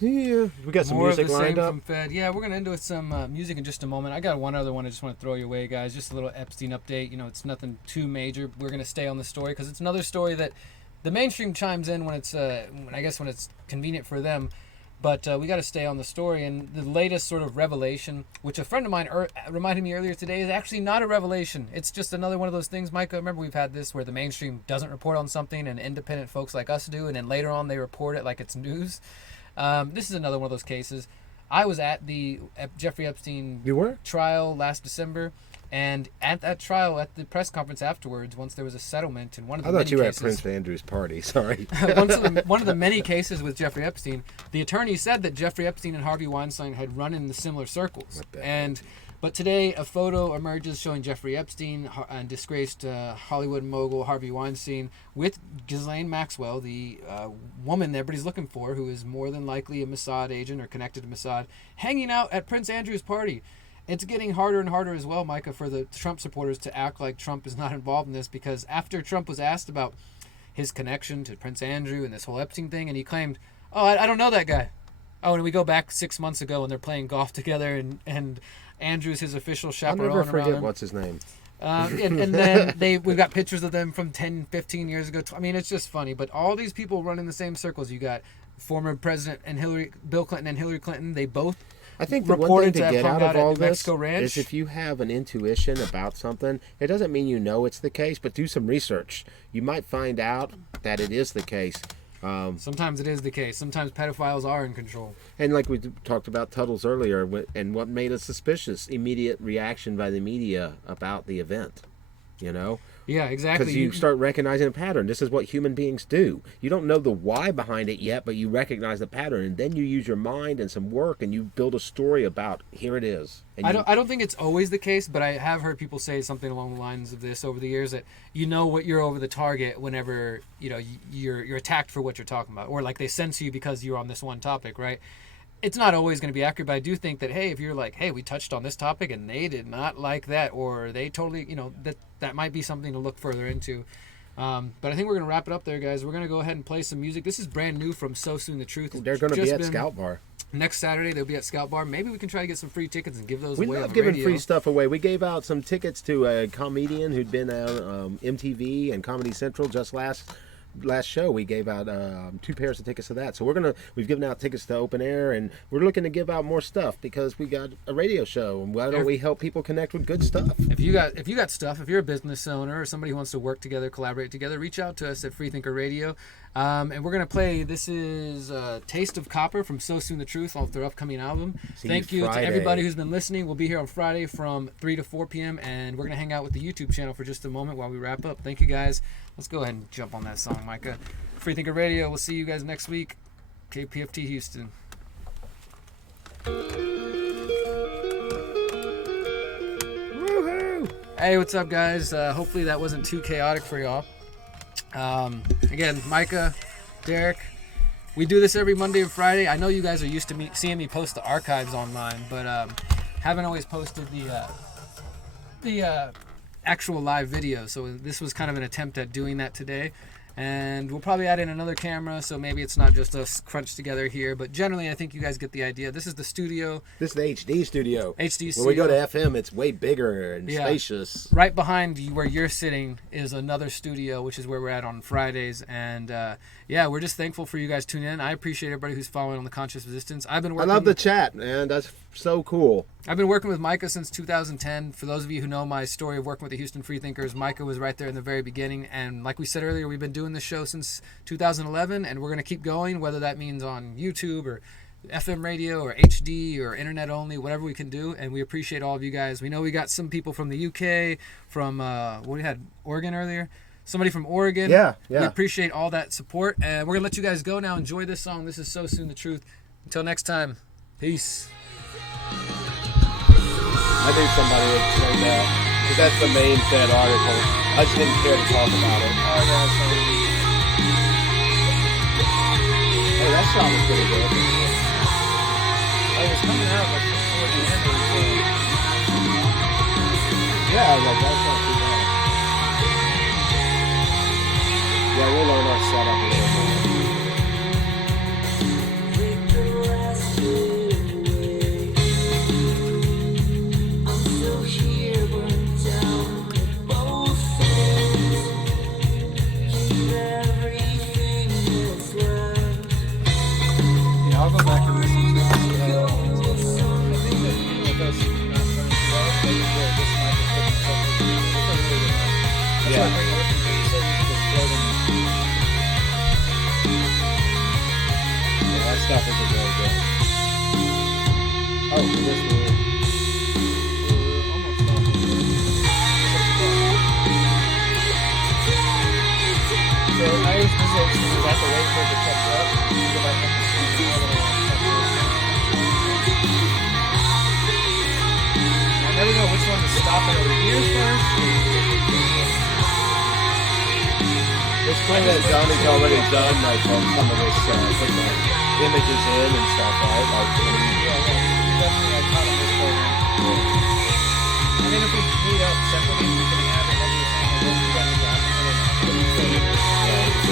Yeah, we got some More music of the lined same up. from Fed. Yeah, we're gonna end with some music in just a moment. I got one other one I just want to throw your way, guys. Just a little Epstein update. You know, it's nothing too major. We're gonna stay on the story because it's another story that the mainstream chimes in when it's, when it's convenient for them. But we got to stay on the story. And the latest sort of revelation, which a friend of mine reminded me earlier today, is actually not a revelation. It's just another one of those things, Micah. Remember, we've had this where the mainstream doesn't report on something and independent folks like us do, and then later on they report it like it's news. This is another one of those cases. I was at the Jeffrey Epstein trial last December, and at that trial, at the press conference afterwards, once there was a settlement in one of the I thought you were at cases, Prince Andrew's party. Sorry. one of the many cases with Jeffrey Epstein, the attorney said that Jeffrey Epstein and Harvey Weinstein had run in the similar circles. But today, a photo emerges showing Jeffrey Epstein and disgraced Hollywood mogul Harvey Weinstein with Ghislaine Maxwell, the woman that everybody's looking for, who is more than likely a Mossad agent or connected to Mossad, hanging out at Prince Andrew's party. It's getting harder and harder as well, Micah, for the Trump supporters to act like Trump is not involved in this, because after Trump was asked about his connection to Prince Andrew and this whole Epstein thing, and he claimed, oh, I don't know that guy. Oh, and we go back 6 months ago and they're playing golf together, and Andrew's his official I'll chaperone. never forget around him. what's his name. And then we've got pictures of them from 10, 15 years ago. I mean, it's just funny. But all these people run in the same circles. You got former President and Bill Clinton and Hillary Clinton. They both I think the one reported thing to get have hung out out of at all New this Mexico Ranch. is if you have an intuition about something, it doesn't mean you know it's the case, but do some research. You might find out that it is the case. Sometimes it is the case. Sometimes pedophiles are in control. And like we talked about Tuttles earlier, and what made us suspicious, immediate reaction by the media about the event, you know? Yeah, exactly. Because you start recognizing a pattern. This is what human beings do. You don't know the why behind it yet, but you recognize the pattern, and then you use your mind and some work, and you build a story about, here it is. And I don't think it's always the case, but I have heard people say something along the lines of this over the years, that you know what you're over the target whenever you're attacked for what you're talking about, or like they censor you because you're on this one topic, right? It's not always going to be accurate, but I do think that, hey, if you're like, hey, we touched on this topic and they did not like that, or they totally, that might be something to look further into. But I think we're going to wrap it up there, guys. We're going to go ahead and play some music. This is brand new from So Soon the Truth. They're going to be at Scout Bar. Next Saturday, they'll be at Scout Bar. Maybe we can try to get some free tickets and give those away. We on love the giving radio. free stuff away. We gave out some tickets to a comedian who'd been on MTV and Comedy Central just last show. We gave out 2 pairs of tickets to that. So we've given out tickets to open air, and we're looking to give out more stuff because we got a radio show, and why don't we help people connect with good stuff? If you got stuff, if you're a business owner or somebody who wants to work together, collaborate together, reach out to us at Freethinker Radio. And we're gonna play. This is "Taste of Copper" from So Soon the Truth off their upcoming album. Thank you to Friday. everybody who's been listening. We'll be here on Friday from 3 to 4 p.m. and we're gonna hang out with the YouTube channel for just a moment while we wrap up. Thank you, guys. Let's go ahead and jump on that song, Micah. Freethinker Radio. We'll see you guys next week. KPFT Houston. Woohoo! Hey, what's up, guys? Hopefully that wasn't too chaotic for y'all. Again, Micah, Derek, we do this every Monday and Friday. I know you guys are used to seeing me post the archives online, but haven't always posted the actual live video. So this was kind of an attempt at doing that today. And we'll probably add in another camera, so maybe it's not just us crunched together here. But generally, I think you guys get the idea. This is the studio. This is the HD studio. HD When we go studio. to FM, it's way bigger and Yeah. spacious. Right behind you, where you're sitting, is another studio, which is where we're at on Fridays. And yeah, we're just thankful for you guys tuning in. I appreciate everybody who's following on the Conscious Resistance. I love the chat, man. That's so cool. I've been working with Micah since 2010. For those of you who know my story of working with the Houston Freethinkers, Micah was right there in the very beginning. And like we said earlier, we've been doing this show since 2011, and we're going to keep going, whether that means on YouTube or FM radio or HD or internet only, whatever we can do. And we appreciate all of you guys. We know we got some people from the UK, from, what we had, Oregon earlier. Somebody from Oregon. Yeah. We appreciate all that support. And we're going to let you guys go now. Enjoy this song. This is So Soon the Truth. Until next time, peace. I knew somebody would say that because that's the main Fed article. I just didn't care to talk about it. Oh, yeah, Hey, that shot was pretty good. it was coming out like before the end of the Yeah, I was like, that's not too bad. Yeah, we'll learn our setup a little more. Yeah, I'll go back and listen to it. I think that with us not running through that, this might have taken something. It's a really good one. That's why I bring it with me, because you said you could just plug in. Yeah, that stuff isn't really good. Oh, this one. We're almost done. So I was busy, so we have to wait for it to catch up. Go back up to speed. I never know which one to stop it over here first. It's cool that Johnny's already done like on some of this, put the images in and stuff, right? Like, Definitely, I caught him this program. I mean, if we meet up separately, we can have it, like you were saying,